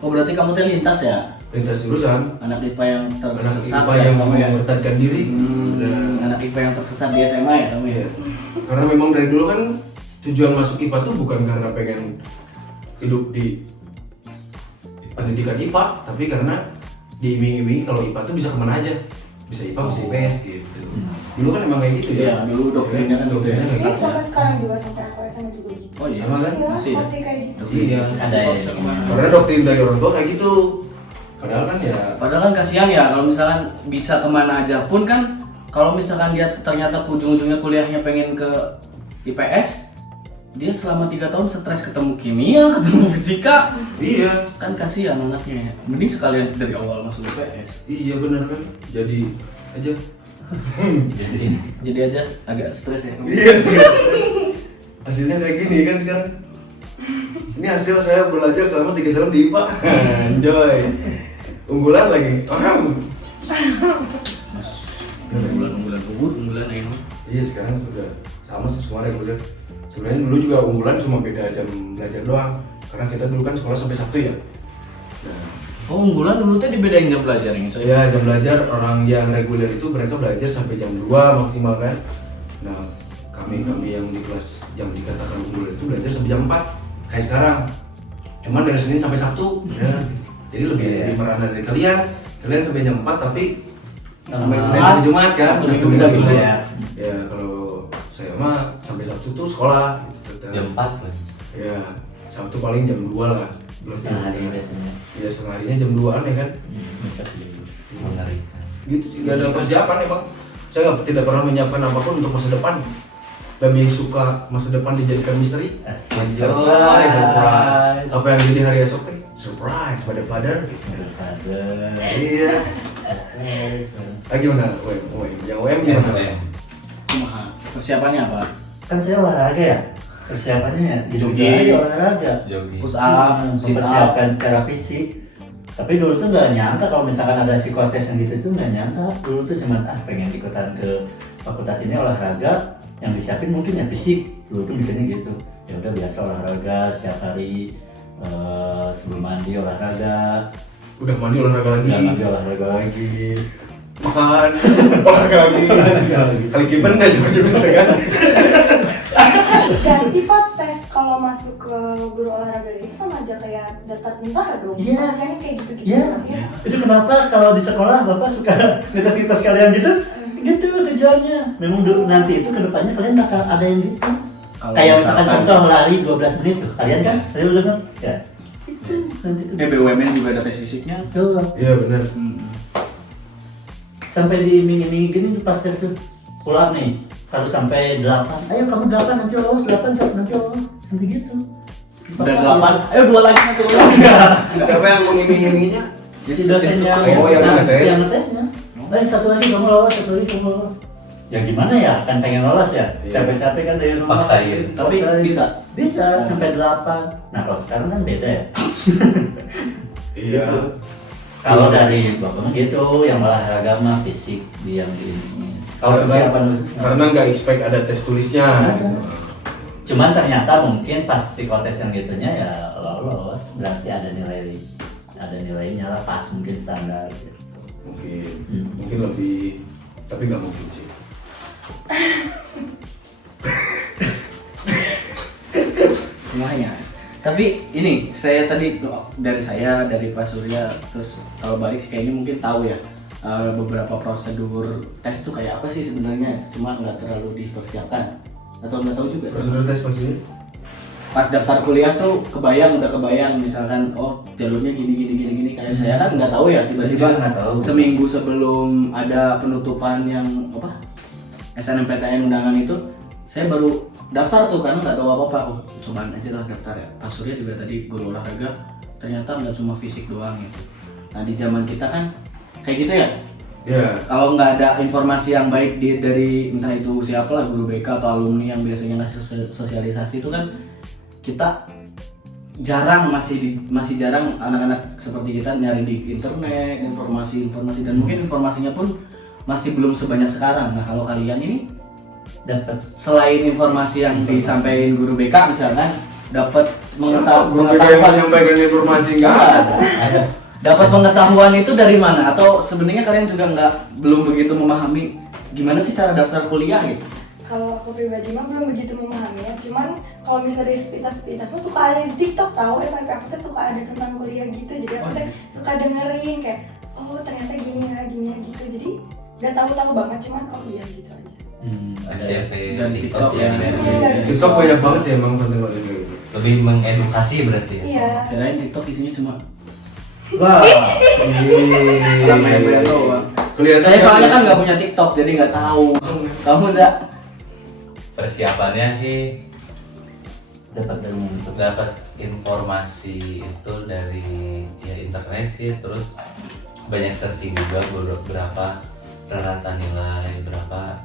Oh berarti kamu teh lintas ya? lintas jurusan. Anak IPA yang Anak tersesat IPA ya yang kamu ya? membertatkan diri. Udah. Anak IPA yang tersesat di SMA ya kamu ya? Iya. Karena memang dari dulu kan tujuan masuk IPA tuh bukan karena pengen hidup di pendidikan IPA, tapi karena diiming-imingi kalau IPA tuh bisa kemana aja, bisa IPA bisa IPS gitu. Dulu kan emang kayak gitu ya. Iya, dulu doktrinnya kan gitu ya. Doktrinnya Jadi sesat. sampai sekarang juga sampai aku SMA juga gitu. Oh iya, Sama kan? Iya, masih ya? masih kayak gitu. Iya. Ada ya. Bisa kemana? Karena doktrin dari orang tua kayak gitu. Padahal kan ya Padahal kan kasihan ya kalau misalkan bisa kemana aja pun kan, kalau misalkan dia ternyata ujung-ujungnya kuliahnya pengen ke IPS, dia selama 3 tahun stres ketemu kimia, ketemu fisika, iya. kan kasihan anaknya. Mending sekalian dari awal masuk IPS. Iya benar kan. Jadi aja. Jadi aja agak stres ya. Iya. Hasilnya kayak gini kan sekarang. Ini hasil saya belajar selama 3 tahun di IPA. Enjoy. Unggulan lagi. Unggulan ayo. Iya sekarang sudah sama sih semua reguler. Sebenarnya dulu juga unggulan cuma beda jam belajar doang. Karena kita dulu kan sekolah sampai Sabtu ya. Nah, Oh unggulan dulu tuh dibedain jam belajarnya coy. ya jam belajar orang yang reguler itu mereka belajar sampai jam 2 maksimal kan. Nah, kami yang di kelas yang dikatakan unggul itu belajar sampai jam 4 kayak sekarang. Cuman dari Senin sampai Sabtu. Ya. Jadi lebih merana dari kalian. Kalian sampai jam 4 tapi sampai Senin sampai Jumat kan. Sabtu Minggu bisa gitu ya. Ya kalau saya mah sampai Sabtu tuh sekolah gitu. Jam 4 kan. Ya, Sabtu paling jam 2 lah. Setengah hari biasanya. Iya, setengah harinya jam 2-an ya kan. Mengerikan. Gitu sih, nggak ada persiapan emang. Saya tidak pernah menyiapkan apapun untuk masa depan. Lebih suka masa depan dijadikan misteri. Asik. Surprise, surprise. Apa yang jadi hari esok teh? Surprise, pada father. Iya. Gimana? Yang UM gimana? Kumaha? Persiapannya apa? Kan saya olahraga ya. Persiapannya ya gitu Jogging. aja olahraga. Jogging. Push up, sit up. Mempersiapkan secara fisik. Tapi dulu tuh nggak nyangka kalau misalkan ada psikotes yang gitu tuh nggak nyangka. Dulu tuh cuman pengen ikutan ke fakultas ini olahraga, yang disiapin mungkin ya fisik. Dulu tuh mikirnya gitu. Ya udah biasa olahraga setiap hari, sebelum mandi olahraga, Udah mandi olahraga lagi. udah mandi olahraga lagi. Makan olahraga lagi. Kali kipen aja ujungnya kan. Ganti Pak tes kalau masuk ke guru olahraga itu sama aja kayak daftar tentara dong. Iya. Pertanyaannya kayak gitu-gitu. Iya. Itu kenapa kalau di sekolah Bapak suka ngetes kalian gitu? Gitu tujuannya. Memang nanti itu kedepannya kalian bakal ada yang gitu. Kalau Kayak misalkan misalkan- contoh lari 12 menit tuh. Kalian kan? Kalian udah mas? Ya. Itu nanti tuh. BUMN juga ada tes fisiknya. Tuh. Iya benar. Sampai diiming-imingi gini tuh pas tes tuh. Pull up nih. Harus sampai 8. Ayo kamu 8 nanti lolos, 8 nanti lolos. Sampai gitu. Udah 8, ayo 2 lagi nanti lolos. Siapa yang mengiming-iminginya? Si dosennya Oh, yang ngetes. yang ngetesnya. Ayo satu lagi kamu lolos, satu lagi kamu lolos. Ya gimana ya? Kan pengen lolos ya. Iya. Capek-capek kan dari rumah. Paksain. Tapi bisa. Bisa sampai 8. Nah, kalau sekarang kan beda ya. Iya. Kalau dari bapaknya gitu, yang olahraga mah fisik yang di ini. Kalau persiapan khusus nggak. Karena nggak expect ada tes tulisnya. Ada. Gitu. Cuman ternyata mungkin pas psikotes yang gitunya ya lolos, berarti ada nilainya lah, pas mungkin standar gitu. Mungkin lebih, tapi nggak mungkin sih. Semuanya. Tapi ini saya tadi dari Pak Surya, terus kalau balik sih kayaknya mungkin tahu ya beberapa prosedur tes tuh kayak apa sih sebenarnya, cuma nggak terlalu dipersiapkan atau nggak tahu juga. Prosedur tes maksudnya? Pas daftar kuliah tuh udah kebayang misalkan oh jalurnya gini kayak saya kan nggak tahu ya, tiba-tiba Saya nggak tahu. seminggu sebelum ada penutupan yang apa SNMPTN undangan itu saya baru daftar tuh karena nggak tahu apa-apa. Oh cobaan aja lah daftar ya. Pak Surya juga tadi guru olahraga, ternyata nggak cuma fisik doang gitu. Nah di zaman kita kan kayak gitu ya, Ya. Kalau nggak ada informasi yang baik dari entah itu siapa lah, guru BK atau alumni yang biasanya ngasih sosialisasi itu kan kita jarang, masih jarang anak-anak seperti kita nyari di internet informasi dan mungkin informasinya pun masih belum sebanyak sekarang. Nah kalau kalian ini Dapat selain informasi yang disampaikan guru BK misalkan, dapat Yang pengetahuan menyampaikan informasi nggak ada. dapat pengetahuan itu dari mana? Atau sebenarnya kalian juga belum begitu memahami gimana sih cara daftar kuliah gitu? Kalau aku pribadi mah belum begitu memahami ya, cuman kalau misalnya dari sepintas tuh suka ada di TikTok tahu, FYP aku tuh suka ada tentang kuliah gitu, jadi aku tuh suka dengerin kayak oh ternyata gini ya gitu, jadi gak tahu banget cuman oh iya gitu aja. FYP Dan TikTok ya. TikTok banyak banget sih emang konten-konten kayak gitu. Lebih mengedukasi berarti ya. Iya. Kirain TikTok isinya cuma wah main-main doang. Kelihatan Saya soalnya kan nggak punya TikTok jadi nggak tahu. Kamu Za? Persiapannya sih dapat dari mana tuh? dapat informasi itu dari ya internet sih, terus banyak searching juga berapa rata nilai, berapa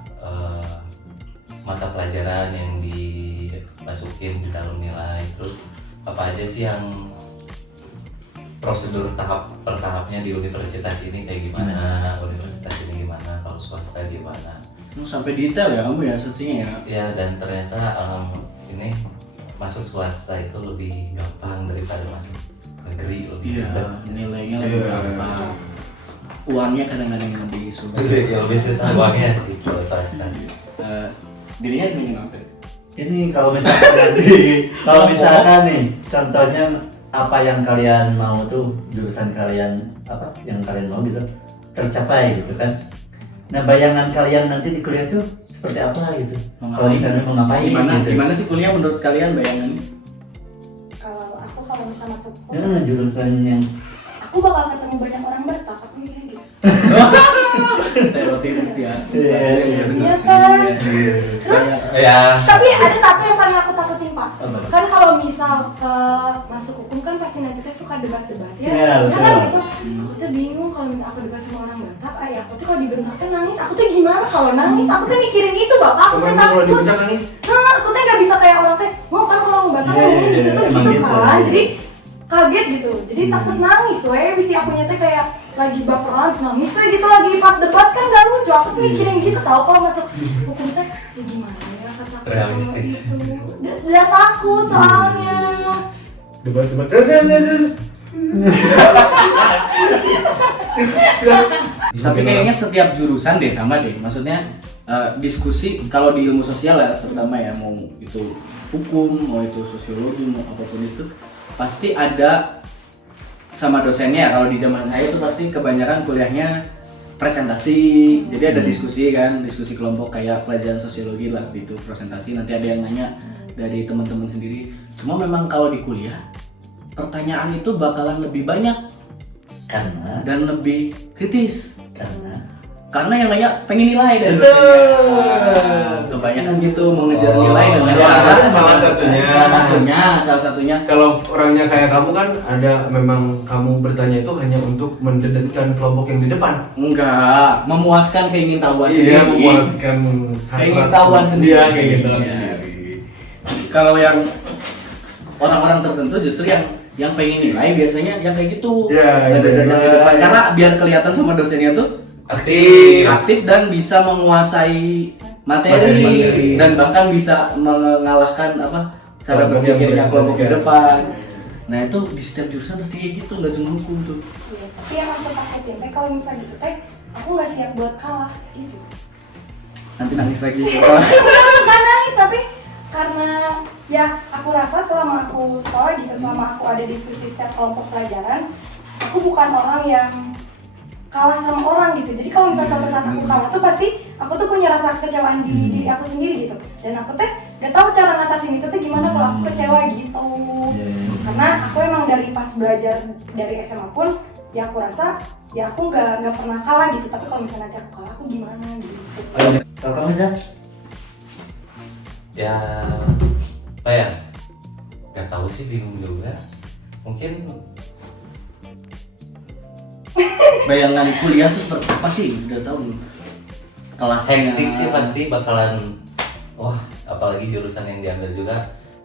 mata pelajaran yang dimasukin di dalam nilai, terus apa aja sih yang prosedur per tahapnya di universitas ini kayak gimana, universitas ini gimana, kalau swasta gimana. Sampai detail ya kamu ya searchingnya ya. Ya dan ternyata ini masuk swasta itu lebih gampang daripada masuk negeri, lebih Iya, ribet. nilainya lebih gampang. Uangnya kadang-kadang lebih susah. Ya lebih susah uangnya sih kalau swasta. Dirinya gimana apa? Ini kalau misalkan nih contohnya apa yang kalian mau tuh, jurusan kalian apa yang kalian mau gitu tercapai gitu kan. Nah bayangan kalian nanti di kuliah tuh seperti apa gitu? Kalau misalnya mau ngapain gitu? Gimana sih kuliah menurut kalian bayangannya? Kalau misalnya masuk Jurusan yang aku bakal ketemu banyak orang Batak, aku mikirnya gitu. Stereotip ya. Iya, Iya kan? Terus Ya tapi ada satu yang paling aku takutin Pak. Apa? Kan kalau misal masuk hukum kan pasti nanti kita suka debat-debat ya. Iya, Ya kan betul. gitu. Aku tuh bingung kalau misal aku debat sama orang Batak, ayah aku tuh kalau dibentakkan nangis, aku tuh gimana kalau nangis? Aku tuh mikirin itu Bapak, aku tuh Emang kalau takut. dibentak nangis? Nah, aku tuh nggak bisa kayak orang teh, mau kan kalau orang Batak Iya, ngomongnya gitu tuh emang gitu gitu. kan. Jadi kaget gitu. Jadi takut nangis, weh. Bisi akunya tuh kayak lagi baperan nangis weh gitu lagi pas debat kan gak lucu. Aku tuh mikirin gitu tau kalau masuk hukum teh ya gimana ya kata Realistis. gitu. Dia takut soalnya. Debat-debat. Tapi kayaknya setiap jurusan deh sama deh. Maksudnya diskusi kalau di ilmu sosial ya terutama ya, mau itu hukum, mau itu sosiologi, mau apapun itu pasti ada sama dosennya. Kalau di zaman saya itu pasti kebanyakan kuliahnya presentasi, jadi ada diskusi kan, diskusi kelompok kayak pelajaran sosiologi lah itu presentasi, nanti ada yang nanya dari teman-teman sendiri. Cuma memang kalau di kuliah pertanyaan itu bakalan lebih banyak dan lebih kritis karena yang nanya pengen nilai dari dosennya. Kebanyakan gitu mengejar nilai dengan cara salah satunya. Kalau orangnya kayak kamu kan ada memang kamu bertanya itu hanya untuk mendedetkan kelompok yang di depan. Enggak, memuaskan keingin-tahuan Iya, sendiri. memuaskan Keingin-tahuan sendiri. Iya, keingin-tahuan Iya. sendiri. Kalau yang orang-orang tertentu justru yang pengen nilai biasanya yang kayak gitu. Iya, Ngededet iya, yang di depan. iya. Karena biar kelihatan sama dosennya tuh Aktif. dan bisa menguasai materi dan bahkan bisa mengalahkan cara Kelompok yang berpikirnya kelompok di berpresentasi. depan. Nah itu di setiap jurusan pasti kayak gitu, nggak cuma hukum tuh. Iya, tapi yang aku takutin teh kalau misal gitu teh aku nggak siap buat kalah gitu. Nanti nangis lagi. Bukan nangis tapi karena ya aku rasa selama aku sekolah gitu, selama aku ada diskusi setiap kelompok pelajaran, aku bukan orang yang kalah sama orang gitu. Jadi kalau misalnya sampai saat aku kalah tuh pasti aku tuh punya rasa kekecewaan di diri aku sendiri gitu. Dan aku teh gak tahu cara ngatasin itu tuh gimana kalau aku kecewa gitu. Karena aku emang dari pas belajar dari SMA pun ya aku rasa ya aku nggak pernah kalah gitu. Tapi kalau misalnya nanti aku kalah aku gimana gitu. Kalau kamu Zak? Ya apa ya, nggak tahu sih, bingung juga. Mungkin bayangan kuliah tuh seperti apa sih? Udah tahu belum? Kelasnya. Hektik sih pasti bakalan, wah apalagi jurusan yang diambil juga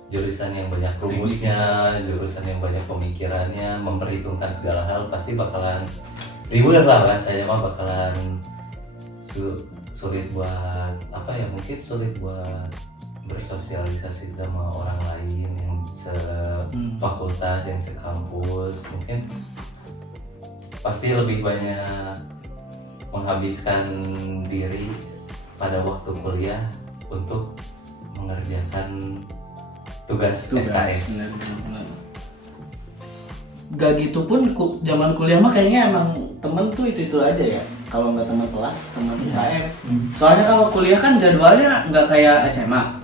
jurusan yang banyak rumusnya, jurusan yang banyak pemikirannya, memperhitungkan segala hal, pasti bakalan ribet lah rasanya mah, bakalan sulit buat apa ya, mungkin sulit buat bersosialisasi sama orang lain yang sefakultas, yang sekampus. Mungkin pasti lebih banyak menghabiskan diri pada waktu kuliah untuk mengerjakan tugas SKS. Benar. Gak gitu pun zaman kuliah mah kayaknya emang temen tuh itu aja ya. Kalau nggak teman kelas, teman UKM. Soalnya kalau kuliah kan jadwalnya nggak kayak SMA.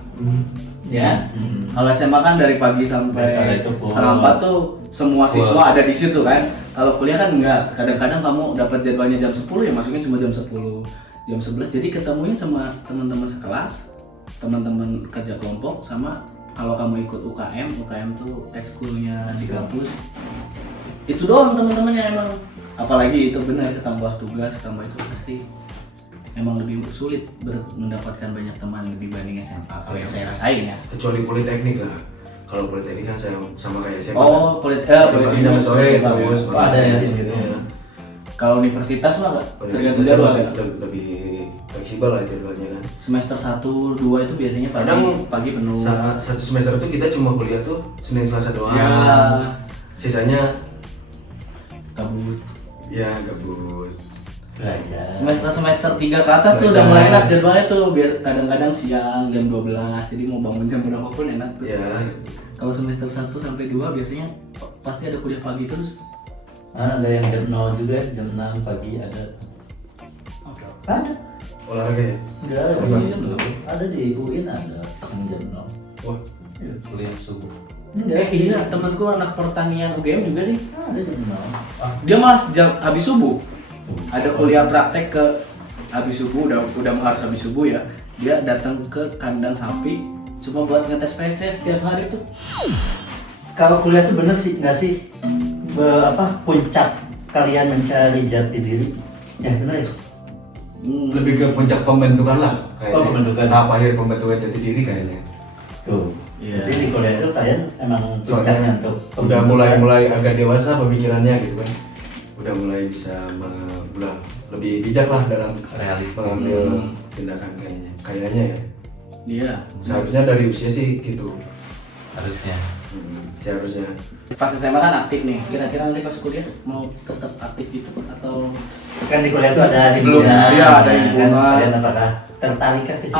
Ya. Kalau SMA kan dari pagi sampai setengah 4 tuh semua siswa ada di situ kan. Kalau kuliah kan enggak. Kadang-kadang kamu dapat jadwalnya jam 10 ya masuknya cuma jam 10, jam 11. Jadi ketemunya sama teman-teman sekelas, teman-teman kerja kelompok, sama kalau kamu ikut UKM tuh ekskulnya di kampus. Itu doang teman-temannya emang. Apalagi itu benar ketambah tugas, tambah itu pasti emang lebih sulit mendapatkan banyak teman dibanding SMA kalau yang saya rasain ya. Kecuali politeknik lah. Kalau politeknik kan saya sama kayak SMA. Oh, politeknik sampai sore terus ada ya di situ. Kalau universitas mah tergantung jadwal ya. Lebih fleksibel lah jadwalnya kan. Semester 1, 2 itu biasanya pagi penuh. Satu semester itu kita cuma kuliah tuh Senin Selasa doang. Ya. Sisanya Kabut. ya gabut. Belajar. Semester 3 ke atas tuh udah mulai enak jadwalnya tuh, biar kadang-kadang siang jam 12. Jadi mau bangun jam berapa pun enak tuh. Ya. Kalau semester 1 sampai 2 biasanya pasti ada kuliah pagi terus. Ada yang jam 0 juga, jam 6 pagi ada. Ada. Olahraga ya? Enggak ada. Olahraga. Ada di UIN ada jam 0. Wah, Kuliah subuh. Iya, temanku anak pertanian UGM juga sih. Ada jam 0. Dia malah habis subuh. Ada kuliah praktek ke habis subuh, udah harus habis subuh ya. Dia datang ke kandang sapi cuma buat ngetes feses setiap hari tuh. Kalau kuliah tuh bener sih, nggak sih puncak kalian mencari jati diri? Ya bener ya. lebih ke puncak pembentukan lah kayaknya. Oh, pembentukan. Tahap akhir pembentukan jati diri kayaknya. Tuh. Iya. Jadi di kuliah itu kalian emang puncaknya untuk Udah mulai agak dewasa pemikirannya gitu kan. Udah mulai bisa lebih bijak lah dalam Realistis. mengambil tindakan kayaknya ya. Iya. Seharusnya dari usia sih gitu. Harusnya. Seharusnya. Pas SMA kan aktif nih. Kira-kira nanti pas kuliah mau tetap aktif gitu atau kan di kuliah itu ada Belum, himpunan. iya, ada himpunan. Kan, kalian apakah tertarik ke situ?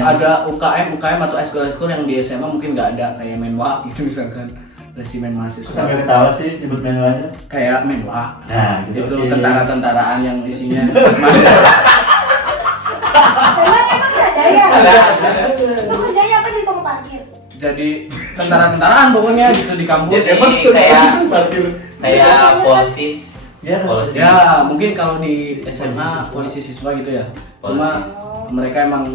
ada UKM atau ekskul yang di SMA mungkin nggak ada kayak menwa gitu misalkan resimen mahasiswa. Sampai ketawa sih sebut menuanya. Kayak menwa. Nah, Itu oke. tentara-tentaraan yang isinya mahasiswa. Emang nggak ada ya? Itu kerjanya apa jadi tukang parkir? Jadi tentara-tentaraan pokoknya gitu di kampus. Jadi kayak polisi. Ya, Polisi. Ya mungkin kalau di SMA polisi siswa gitu ya. Cuma mereka emang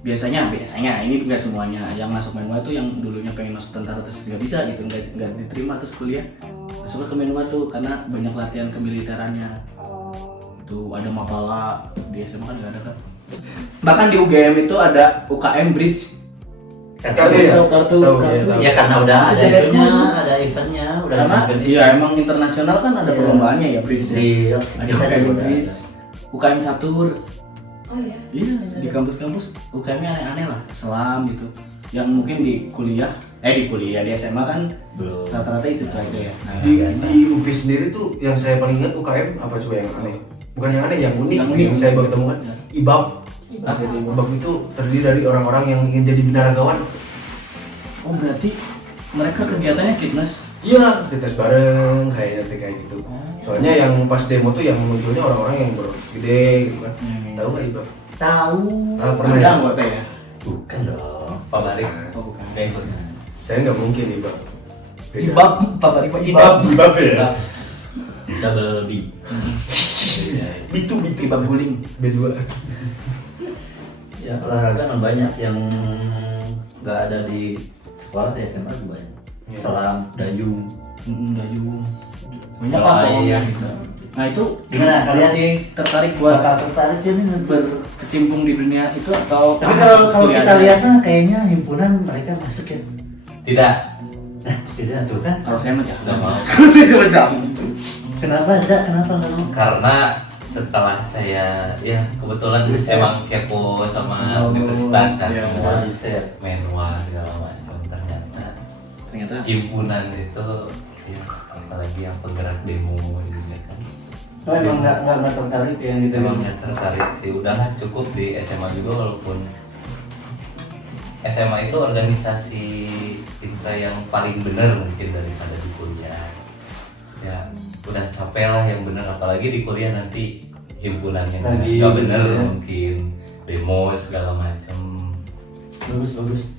biasanya ini nggak semuanya yang masuk menwa itu yang dulunya pengen masuk tentara terus nggak bisa gitu, nggak diterima terus kuliah masuknya ke menwa tuh karena banyak latihan kemiliterannya. Tuh ada Mapala di SMA kan nggak ada kan. Bahkan di UGM itu ada UKM Bridge. Kartu ya? Kartu. Ya karena udah Itu ada jaga eventnya, school. ada eventnya, udah Karena dimasukin iya emang internasional kan ada Iya. perlombaannya ya Bridge. di Ada kita UKM juga Bridge, UKM Satur. Oh iya. Iya, di kampus-kampus UKM-nya aneh-aneh lah, selam gitu. Yang mungkin di SMA kan belum. rata-rata itu tuh aja ya. Nah, Di biasa. UPI sendiri tuh yang saya paling ingat UKM apa coba yang aneh? Bukan yang aneh, yang unik Yang yang, unik. saya baru temukan. Ya. IBAB. Ah, gitu, Ibu. IBAB itu terdiri dari orang-orang yang ingin jadi binaragawan. Oh berarti mereka kegiatannya fitness. Iya, fitness bareng kayak gitu. Soalnya yang pas demo tuh yang munculnya orang-orang yang berotot gede gitu kan. Tahu nggak IBAB? Tahu. Ah, pernah Ada ya? anggota ya? Bukan dong. Pak Barik. Oh bukan. Nggak ikut. Saya nggak mungkin IBAB. Beda. Ibab, Pak Bari Pak Ibab. IBAB ya. Double B. Itu Ibab guling. B2. Ya olahraga memang banyak yang nggak ada di sekolah, di SMA juga banyak. Iya. Selam, dayung. Dayung. Banyak Kalau lah air, pokoknya. gitu. Nah itu Gimana kalian? masih tertarik buat Bakal tertarik ini berkecimpung di dunia itu atau tapi kalau kuliah kita aja? lihat mah kayaknya himpunan mereka masuk ya. Tidak, Tidak tuh kan? Kalau saya mah jangan. nggak mau. Saya cuma jangan. Kenapa Zak? Kenapa nggak mau? Karena setelah saya ya kebetulan Riset. emang kepo sama Oh, universitas kan iya, semua riset. manual segala macam Ternyata himpunan itu ya, apalagi yang penggerak demo juga kan oh, emang nggak tertarik yang gitu. emang nggak tertarik sih, udahlah cukup di SMA juga, walaupun SMA itu organisasi intra yang paling benar mungkin daripada di kuliah ya, udah capek lah yang benar, apalagi di kuliah nanti himpunan yang Tadi, nggak benar ya. mungkin demo segala macam. Bagus.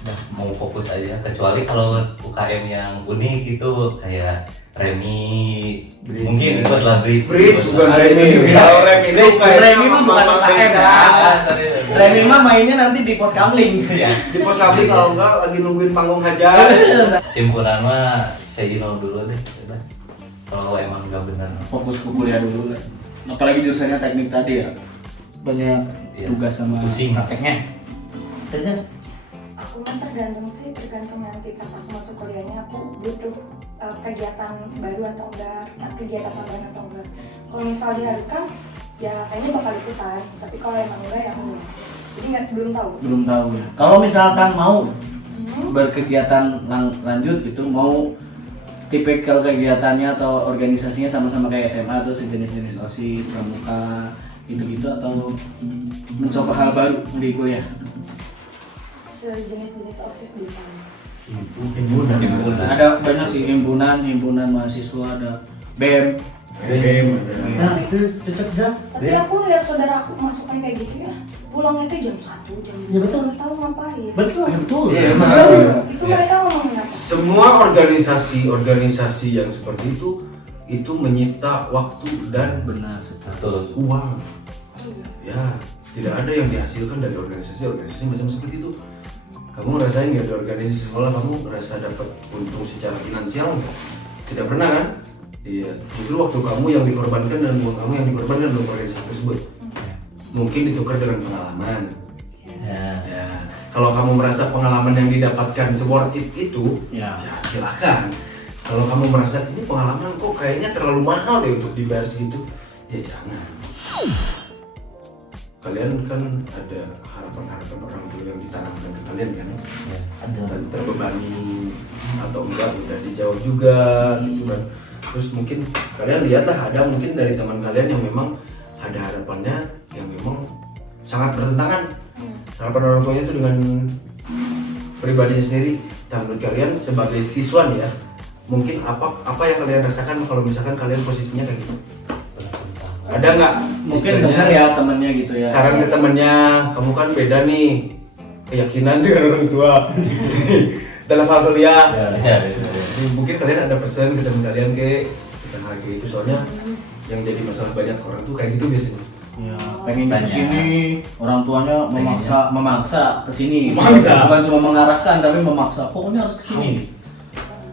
Udah mau fokus aja, kecuali kalau UKM yang unik gitu kayak Remi, Bridge. mungkin ikut lah Bridge. Bridge bukan Ada Remi. ini. Kalau Remi itu Remi mah bukan Mama UKM Beca. ya. sorry. Remi mah mainnya nanti di pos kamling. Ya, Di pos kabling kalau enggak lagi nungguin panggung hajat. himpunan mah say no dulu deh. Udah. Kalau emang nggak benar. Fokus ke kuliah dulu lah. Apalagi jurusannya teknik tadi ya. Banyak Iya. tugas sama Pusing. prakteknya. Saja. Aku mah tergantung nanti pas aku masuk kuliahnya aku butuh kegiatan baru atau enggak, kegiatan tambahan atau enggak. Kalau misal diharuskan ya kayaknya bakal ikutan, tapi kalau emang enggak ya aku enggak. Jadi belum tahu. Belum tahu ya. Kalau misalkan mau Hmm. berkegiatan lanjut gitu, mau tipikal kegiatannya atau organisasinya sama-sama kayak SMA tuh sejenis-jenis OSIS, pramuka, gitu-gitu, atau mencoba hal baru di kuliah. Sejenis-jenis OSIS di depan. Himpunan. Ada banyak sih himpunan mahasiswa, ada BEM. BEM. Nah itu cocok Zak. Tapi aku lihat saudara aku masukan kayak gitu ya, pulangnya tuh jam 1, jam 2. Ya, betul. Nggak tahu ngapain. Betul. Ya, betul. Iya, Ya, betul. Itu Ya. mereka ngomongin apa? Semua organisasi yang seperti itu menyita waktu dan Benar sekali. Betul. uang. Ya, tidak ada yang dihasilkan dari organisasi macam seperti itu. Kamu ngerasain nggak di organisasi sekolah kamu ngerasa dapat untung secara finansial nggak? Tidak pernah kan? Iya, itu waktu kamu yang dikorbankan dan uang kamu yang dikorbankan dalam organisasi tersebut. Mungkin ditukar dengan pengalaman. Ya. Ya, kalau kamu merasa pengalaman yang didapatkan worth it itu, Ya. ya silahkan. Kalau kamu merasa ini pengalaman kok kayaknya terlalu mahal deh untuk dibayar segitu, ya jangan. Kalian kan ada harapan-harapan orang tua yang ditanamkan ke kalian kan, Ya. Ada. dan terbebani atau enggak udah dijawab juga gitu kan. Terus mungkin kalian lihatlah ada mungkin dari teman kalian yang memang ada harapannya yang memang sangat bertentangan harapan orang tuanya itu dengan pribadinya sendiri. Dan menurut kalian sebagai siswa nih ya, mungkin apa yang kalian rasakan kalau misalkan kalian posisinya kayak gitu? Ada nggak? Mungkin istilahnya dengar ya temennya gitu ya. saran ke temennya, kamu kan beda nih keyakinan dengan orang tua dalam hal kuliah. Ya, ya, ya. Mungkin kalian ada pesan ke teman kalian tentang hal kayak itu, soalnya yang jadi masalah banyak orang tuh kayak gitu biasanya. Ya, pengen ke Banyak. sini, orang tuanya memaksa ke sini. Memaksa. Bukan cuma mengarahkan tapi memaksa. Pokoknya harus ke sini.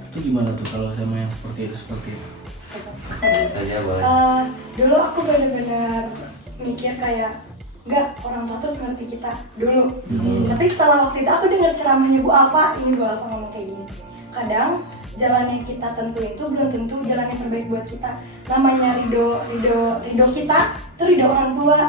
Itu gimana tuh kalau sama yang seperti itu? Saya boleh. Dulu aku benar-benar mikir kayak enggak, orang tua terus ngerti kita dulu. Tapi setelah waktu itu aku dengar ceramahnya Bu Alfa, ini Bu Alfa ngomong kayak gini. Kadang jalan yang kita tentuin itu belum tentu jalan yang terbaik buat kita. Namanya ridho kita, itu ridho orang tua.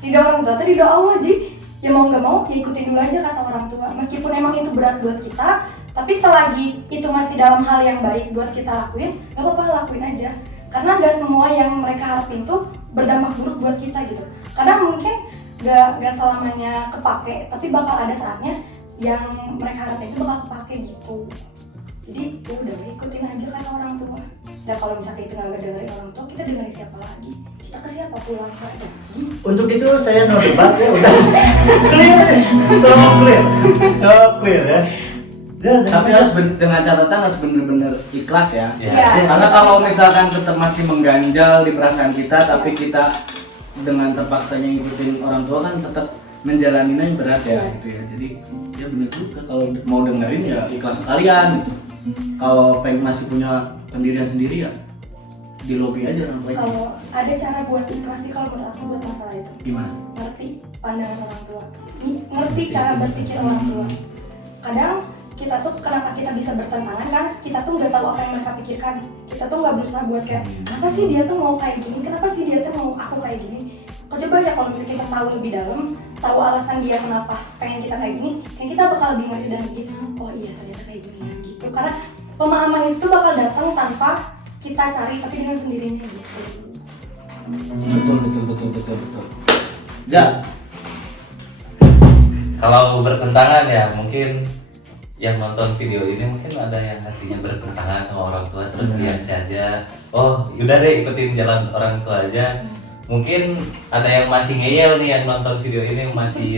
Ridho orang tua, itu ridho Allah, Ji. Ya mau nggak mau, ya ikutin dulu aja kata orang tua. Meskipun emang itu berat buat kita, tapi selagi itu masih dalam hal yang baik buat kita lakuin, nggak apa-apa, lakuin aja. Karena nggak semua yang mereka harapin tuh berdampak buruk buat kita gitu. Kadang mungkin nggak selamanya kepake, tapi bakal ada saatnya yang mereka harapin itu bakal kepake gitu. Jadi ya udah ikutin aja kata orang tua. Nah kalau misalnya itu nggak dengerin orang tua, kita dengerin siapa lagi? Kita ke siapa pulang ke ada? Untuk itu saya no debat ya udah clear, so clear ya. Tapi harus dengan catatan harus bener-bener ikhlas ya. Ya. Iya. Karena kalau misalkan tetap masih mengganjal di perasaan kita, tapi kita dengan terpaksanya ngikutin orang tua kan tetap menjalaninya yang berat ya, Iya. gitu ya. Jadi ya bener juga kalau mau dengerin ya ikhlas sekalian gitu. Kalau masih punya pendirian sendiri ya di lobby aja orang tuanya. Kalau ada cara buat ikhlas sih kalau menurut aku buat masalah itu. Gimana? Ngerti pandangan orang tua, ngerti cara berpikir orang tua. Kadang kita tuh kenapa kita bisa bertentangan kan kita tuh nggak tahu apa yang mereka pikirkan. Kita tuh nggak berusaha buat kayak kenapa sih dia tuh mau kayak gini, kenapa sih dia tuh mau aku kayak gini. Coba ya kalau misalnya kita tahu lebih dalam, tahu alasan dia kenapa pengen kita kayak gini, yang kita bakal lebih ngerti dan lebih oh iya ternyata kayak gini ya, gitu. Karena pemahaman itu tuh bakal datang tanpa kita cari tapi dengan sendirinya gitu. Betul. Ya, Kalau bertentangan ya mungkin yang nonton video ini mungkin ada yang hatinya bertentangan sama orang tua terus diam saja. Oh, yaudah deh ikutin jalan orang tua aja. Mungkin ada yang masih ngeyel nih yang nonton video ini yang masih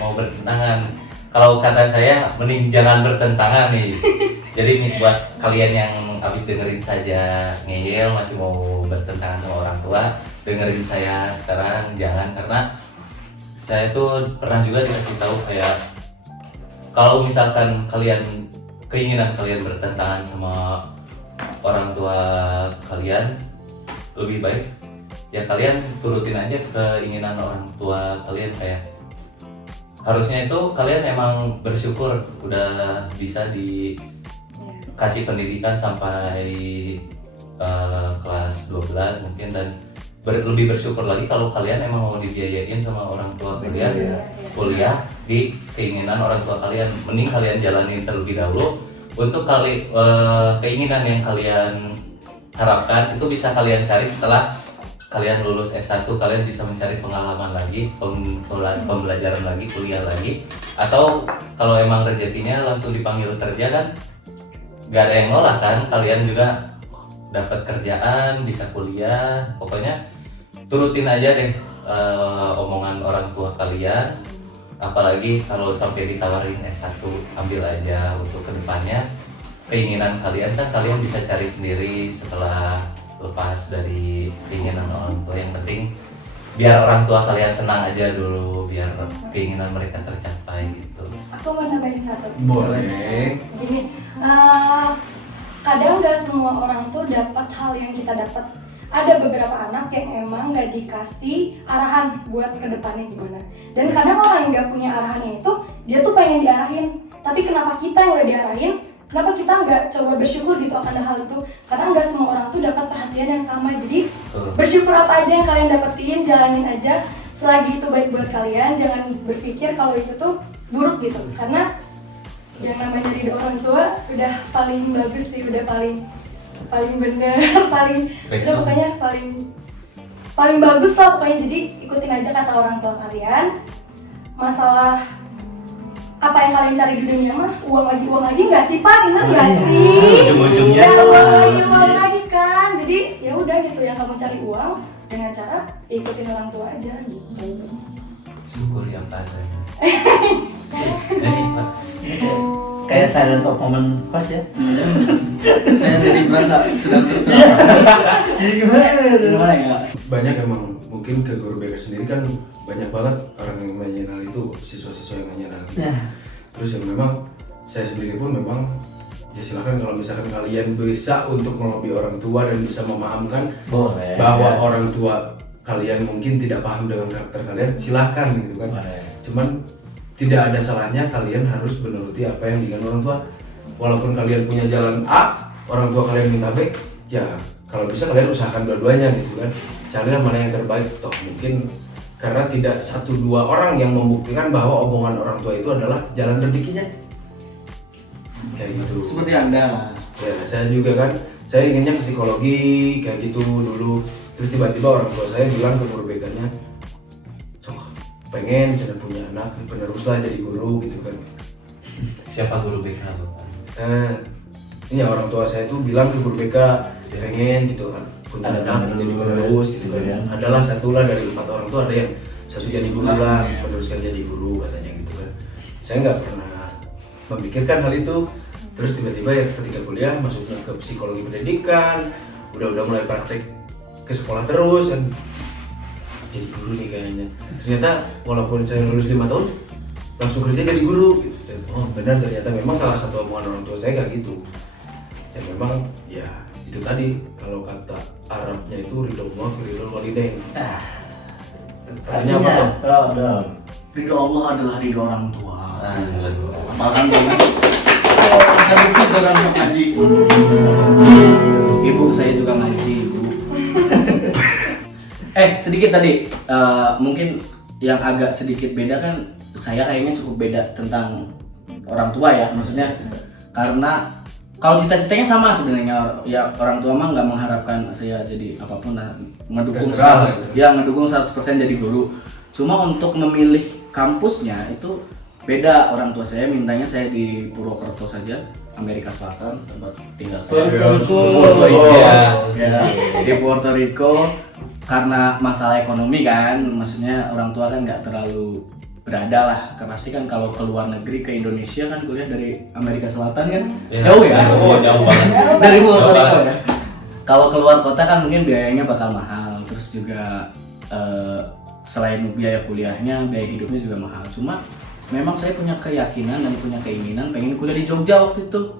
mau bertentangan. Kalau kata saya mending jangan bertentangan nih. Jadi nih buat kalian yang habis dengerin saja ngeyel masih mau bertentangan sama orang tua, dengerin saya sekarang jangan, karena saya tuh pernah juga dikasih tahu kayak kalau misalkan keinginan kalian bertentangan sama orang tua kalian, lebih baik ya kalian turutin aja keinginan orang tua kalian. Kayak harusnya itu kalian emang bersyukur udah bisa dikasih pendidikan sampai kelas 12 mungkin, dan lebih bersyukur lagi kalau kalian emang mau dibiayain sama orang tua kalian kuliah di keinginan orang tua kalian. Mending kalian jalanin terlebih dahulu untuk keinginan yang kalian harapkan itu bisa kalian cari setelah kalian lulus S1. Kalian bisa mencari pengalaman lagi, pembelajaran lagi, kuliah lagi, atau kalau emang rezekinya langsung dipanggil kerja kan gak ada yang nolak kan, kalian juga dapat kerjaan, bisa kuliah. Pokoknya turutin aja deh omongan orang tua kalian. Apalagi kalau sampai ditawarin S1, ambil aja untuk kedepannya. Keinginan kalian kan kalian bisa cari sendiri setelah lepas dari keinginan orang tua. Yang penting biar orang tua kalian senang aja dulu, biar keinginan mereka tercapai gitu. Aku mau nambahin satu. Boleh. Gini, kadang nggak semua orang tuh dapat hal yang kita dapat. Ada beberapa anak yang emang nggak dikasih arahan buat kedepannya gimana. Dan kadang orang yang nggak punya arahannya itu, dia tuh pengen diarahin. Tapi kenapa kita yang udah diarahin, kenapa kita nggak coba bersyukur gitu akan hal itu? Karena nggak semua orang tuh dapat perhatian yang sama. Jadi bersyukur apa aja yang kalian dapetin, jalanin aja. Selagi itu baik buat kalian, jangan berpikir kalau itu tuh buruk gitu. Karena yang namanya ridho orang tua udah paling bagus sih, udah paling bener, udah pokoknya paling bagus lah pokoknya. Jadi ikutin aja kata orang tua kalian. Masalah apa yang kalian cari di dunia mah uang lagi nggak sih Pak, bener nggak sih? Ujung-ujungnya ya, uang lagi kan. Jadi ya udah gitu, yang kamu cari uang dengan cara ikutin orang tua aja gitu. Syukuri apa adanya. Kayak silent of moment pas ya. saya jadi merasa sedang tercerahkan. Gimana ya? Banyak emang mungkin ke guru BK sendiri kan banyak banget orang yang nanyain hal itu, siswa-siswa yang nanyain hal itu. Terus yang memang saya sendiri pun memang ya silakan kalau misalkan kalian bisa untuk melobi orang tua dan bisa memahamkan Boleh, bahwa ya. orang tua kalian mungkin tidak paham dengan karakter kalian, silahkan gitu kan. Cuman tidak ada salahnya kalian harus menuruti apa yang diinginkan orang tua. Walaupun kalian punya jalan A, orang tua kalian minta B, ya kalau bisa kalian usahakan dua-duanya gitu kan. Carilah mana yang terbaik. Toh mungkin karena tidak 1-2 orang yang membuktikan bahwa omongan orang tua itu adalah jalan rezekinya. Kayak gitu. Seperti Anda. Ya, saya juga kan, saya inginnya ke psikologi kayak gitu dulu. Terus tiba-tiba orang tua saya bilang ke guru BK-nya, "Sok, pengen jangan punya anak penerus lah jadi guru," gitu kan. Siapa guru BK Bapak? Ini orang tua saya tuh bilang ke guru BK, pengen gitu kan punya anak jadi penerus gitu kan. Adalah satulah dari 4 orang tuh ada yang satu jadi guru lah, meneruskan jadi guru katanya gitu kan. Saya nggak pernah memikirkan hal itu. Terus tiba-tiba ya ketika kuliah masuknya ke psikologi pendidikan, udah mulai praktek ke sekolah terus kan, jadi guru nih kayaknya. Ternyata walaupun saya lulus 5 tahun langsung kerja jadi guru gitu. Dan, oh benar ternyata memang salah satu omongan orang tua saya kayak gitu. Dan memang ya itu tadi kalau kata Arabnya itu ridho fi ridho walidain. Artinya apa tuh? Ridho Allah adalah ridho orang tua. Nah, Apalagi ini saya bukti orang tua ngaji. Ibu saya juga ngaji, ibu. Sedikit tadi mungkin yang agak sedikit beda kan, saya kayaknya cukup beda tentang orang tua ya, maksudnya karena kalau cita-citanya sama sebenarnya, ya orang tua mah nggak mengharapkan saya jadi apapun, ngedukung 100%, ya ngedukung 100% jadi guru. Cuma untuk memilih kampusnya itu beda, orang tua saya mintanya saya di Purwokerto saja, Amerika Selatan, tempat tinggal saya. Puerto Rico. Ya, di Puerto Rico karena masalah ekonomi kan, maksudnya orang tua kan nggak terlalu berada lah, pasti kan kalau ke luar negeri ke Indonesia kan kuliah dari Amerika Selatan kan jauh ya, jauh banget dari Puerto Rico ya. Kalau keluar kota kan mungkin biayanya bakal mahal, terus juga selain biaya kuliahnya, biaya hidupnya juga mahal. Cuma memang saya punya keyakinan dan punya keinginan pengen kuliah di Jogja waktu itu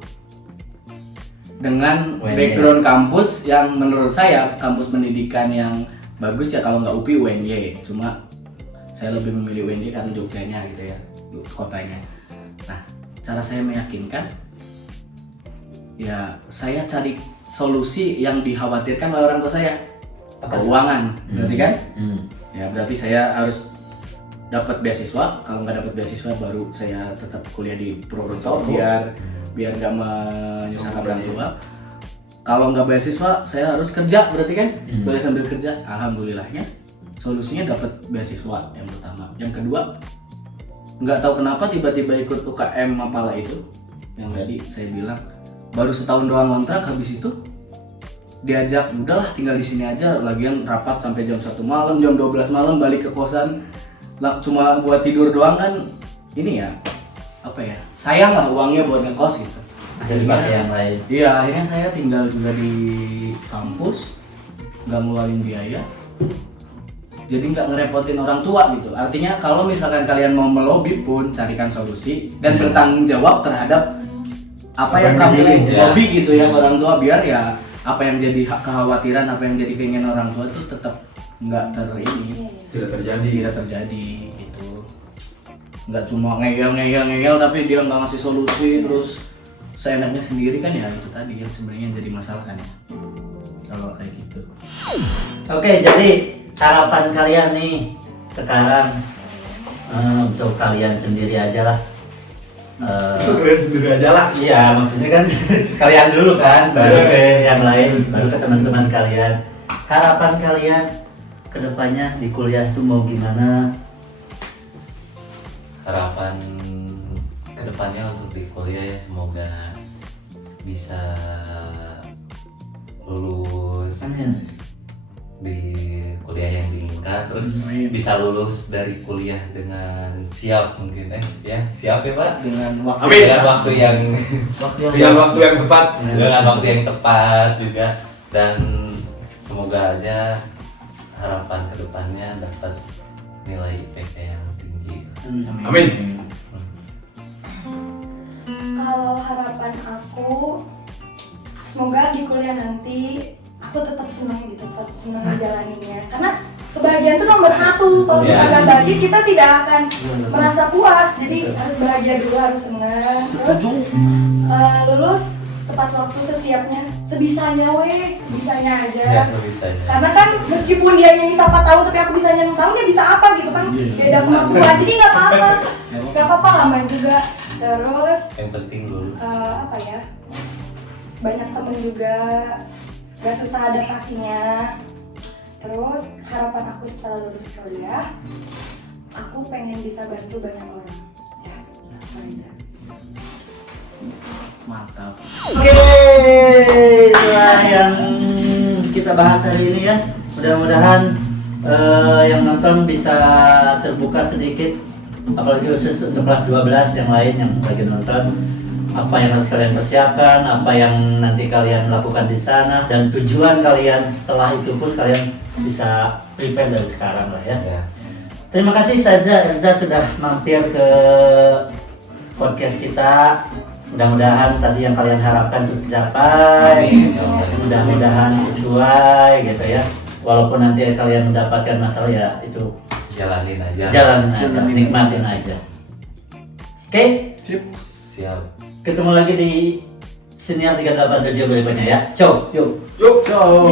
dengan background kampus yang menurut saya kampus pendidikan yang bagus ya, kalau nggak UPI UNY. Cuma saya lebih memilih UNY karena Jogjanya gitu ya, kotanya. Nah, cara saya meyakinkan ya saya cari solusi yang dikhawatirkan oleh orang tua saya, keuangan. Berarti kan? Ya berarti saya harus dapat beasiswa. Kalau nggak dapat beasiswa baru saya tetap kuliah di Purwokerto biar nggak menyusahkan orang tua. Kalau nggak beasiswa saya harus kerja, berarti kan boleh sambil kerja. Alhamdulillahnya solusinya dapat beasiswa yang pertama. Yang kedua, nggak tahu kenapa tiba-tiba ikut UKM Mapala itu yang tadi saya bilang, baru setahun doang kontrak, habis itu diajak udahlah tinggal di sini aja, lagian rapat sampai jam 1 malam, jam 12 malam balik ke kosan cuma buat tidur doang kan, ini ya apa ya, sayang lah uangnya buat ngekos gitu. Bisa dipakai yang lain. Iya, akhirnya saya tinggal juga di kampus, nggak ngeluarin biaya, jadi nggak ngerepotin orang tua gitu. Artinya kalau misalkan kalian mau melobi pun carikan solusi dan bertanggung jawab terhadap apa yang kamu lobby gitu ya ke orang tua, biar ya apa yang jadi kekhawatiran, apa yang jadi keinginan orang tua itu tetap nggak tidak terjadi gitu. Nggak cuma ngeyel tapi dia nggak ngasih solusi, terus seenaknya sendiri kan, ya itu tadi yang sebenarnya jadi masalah kan ya kalau kayak gitu. Oke, jadi harapan kalian nih sekarang untuk kalian sendiri aja lah. Kalian sendiri aja lah. Iya, maksudnya kan kalian dulu kan, baru ke yang lain, baru ke teman-teman kalian. Harapan kalian kedepannya di kuliah tuh mau gimana? Harapan kedepannya untuk di kuliah ya, semoga bisa lulus di kuliah yang diinginkan, terus bisa lulus dari kuliah dengan siap mungkin ya siap ya Pak, Dengan waktu dengan waktu yang Waktu yang tepat. dengan waktu yang tepat juga, dan semoga aja harapan kedepannya dapat nilai IPK yang tinggi. Amin. Kalau harapan aku, semoga di kuliah nanti aku tetap senang gitu, tetap senang menjalaninya. Karena kebahagiaan itu nomor satu. Kalau kita nggak bahagia, kita tidak akan merasa puas. Jadi harus bahagia dulu, harus senang. Terus lulus tepat waktu, sesiapnya, sebisanya sebisanya aja. Ya, bisanya. Karena kan meskipun dia bisa 4 tahun, tapi aku bisanya 6 tahun, ya bisa apa gitu kan? Beda kemampuan, jadi nggak apa-apa. Nggak apa-apa, lama juga. Terus Yang penting lulus. apa ya, banyak temen juga, gak susah adaptasinya. Terus harapan aku setelah lulus kuliah, aku pengen bisa bantu banyak orang ya, mantap. Oke, itulah yang kita bahas hari ini ya. Mudah-mudahan yang nonton bisa terbuka sedikit, apalagi khusus untuk kelas 12 yang lain yang lagi nonton, apa yang harus kalian persiapkan, apa yang nanti kalian lakukan di sana, dan tujuan kalian setelah itu pun kalian bisa prepare dari sekarang lah ya. Ya. Terima kasih Saza Erza sudah mampir ke podcast kita. Mudah-mudahan tadi yang kalian harapkan itu tercapai. Amin, ya Allah. Mudah-mudahan sesuai gitu ya. Walaupun nanti kalian mendapatkan masalah ya itu Jalanin aja. jalanin aja, nikmatin aja. Oke, Sip. Siap. ketemu lagi di Siniar 38 berikutnya ya. Ciao. Yuk. Yuk, ciao.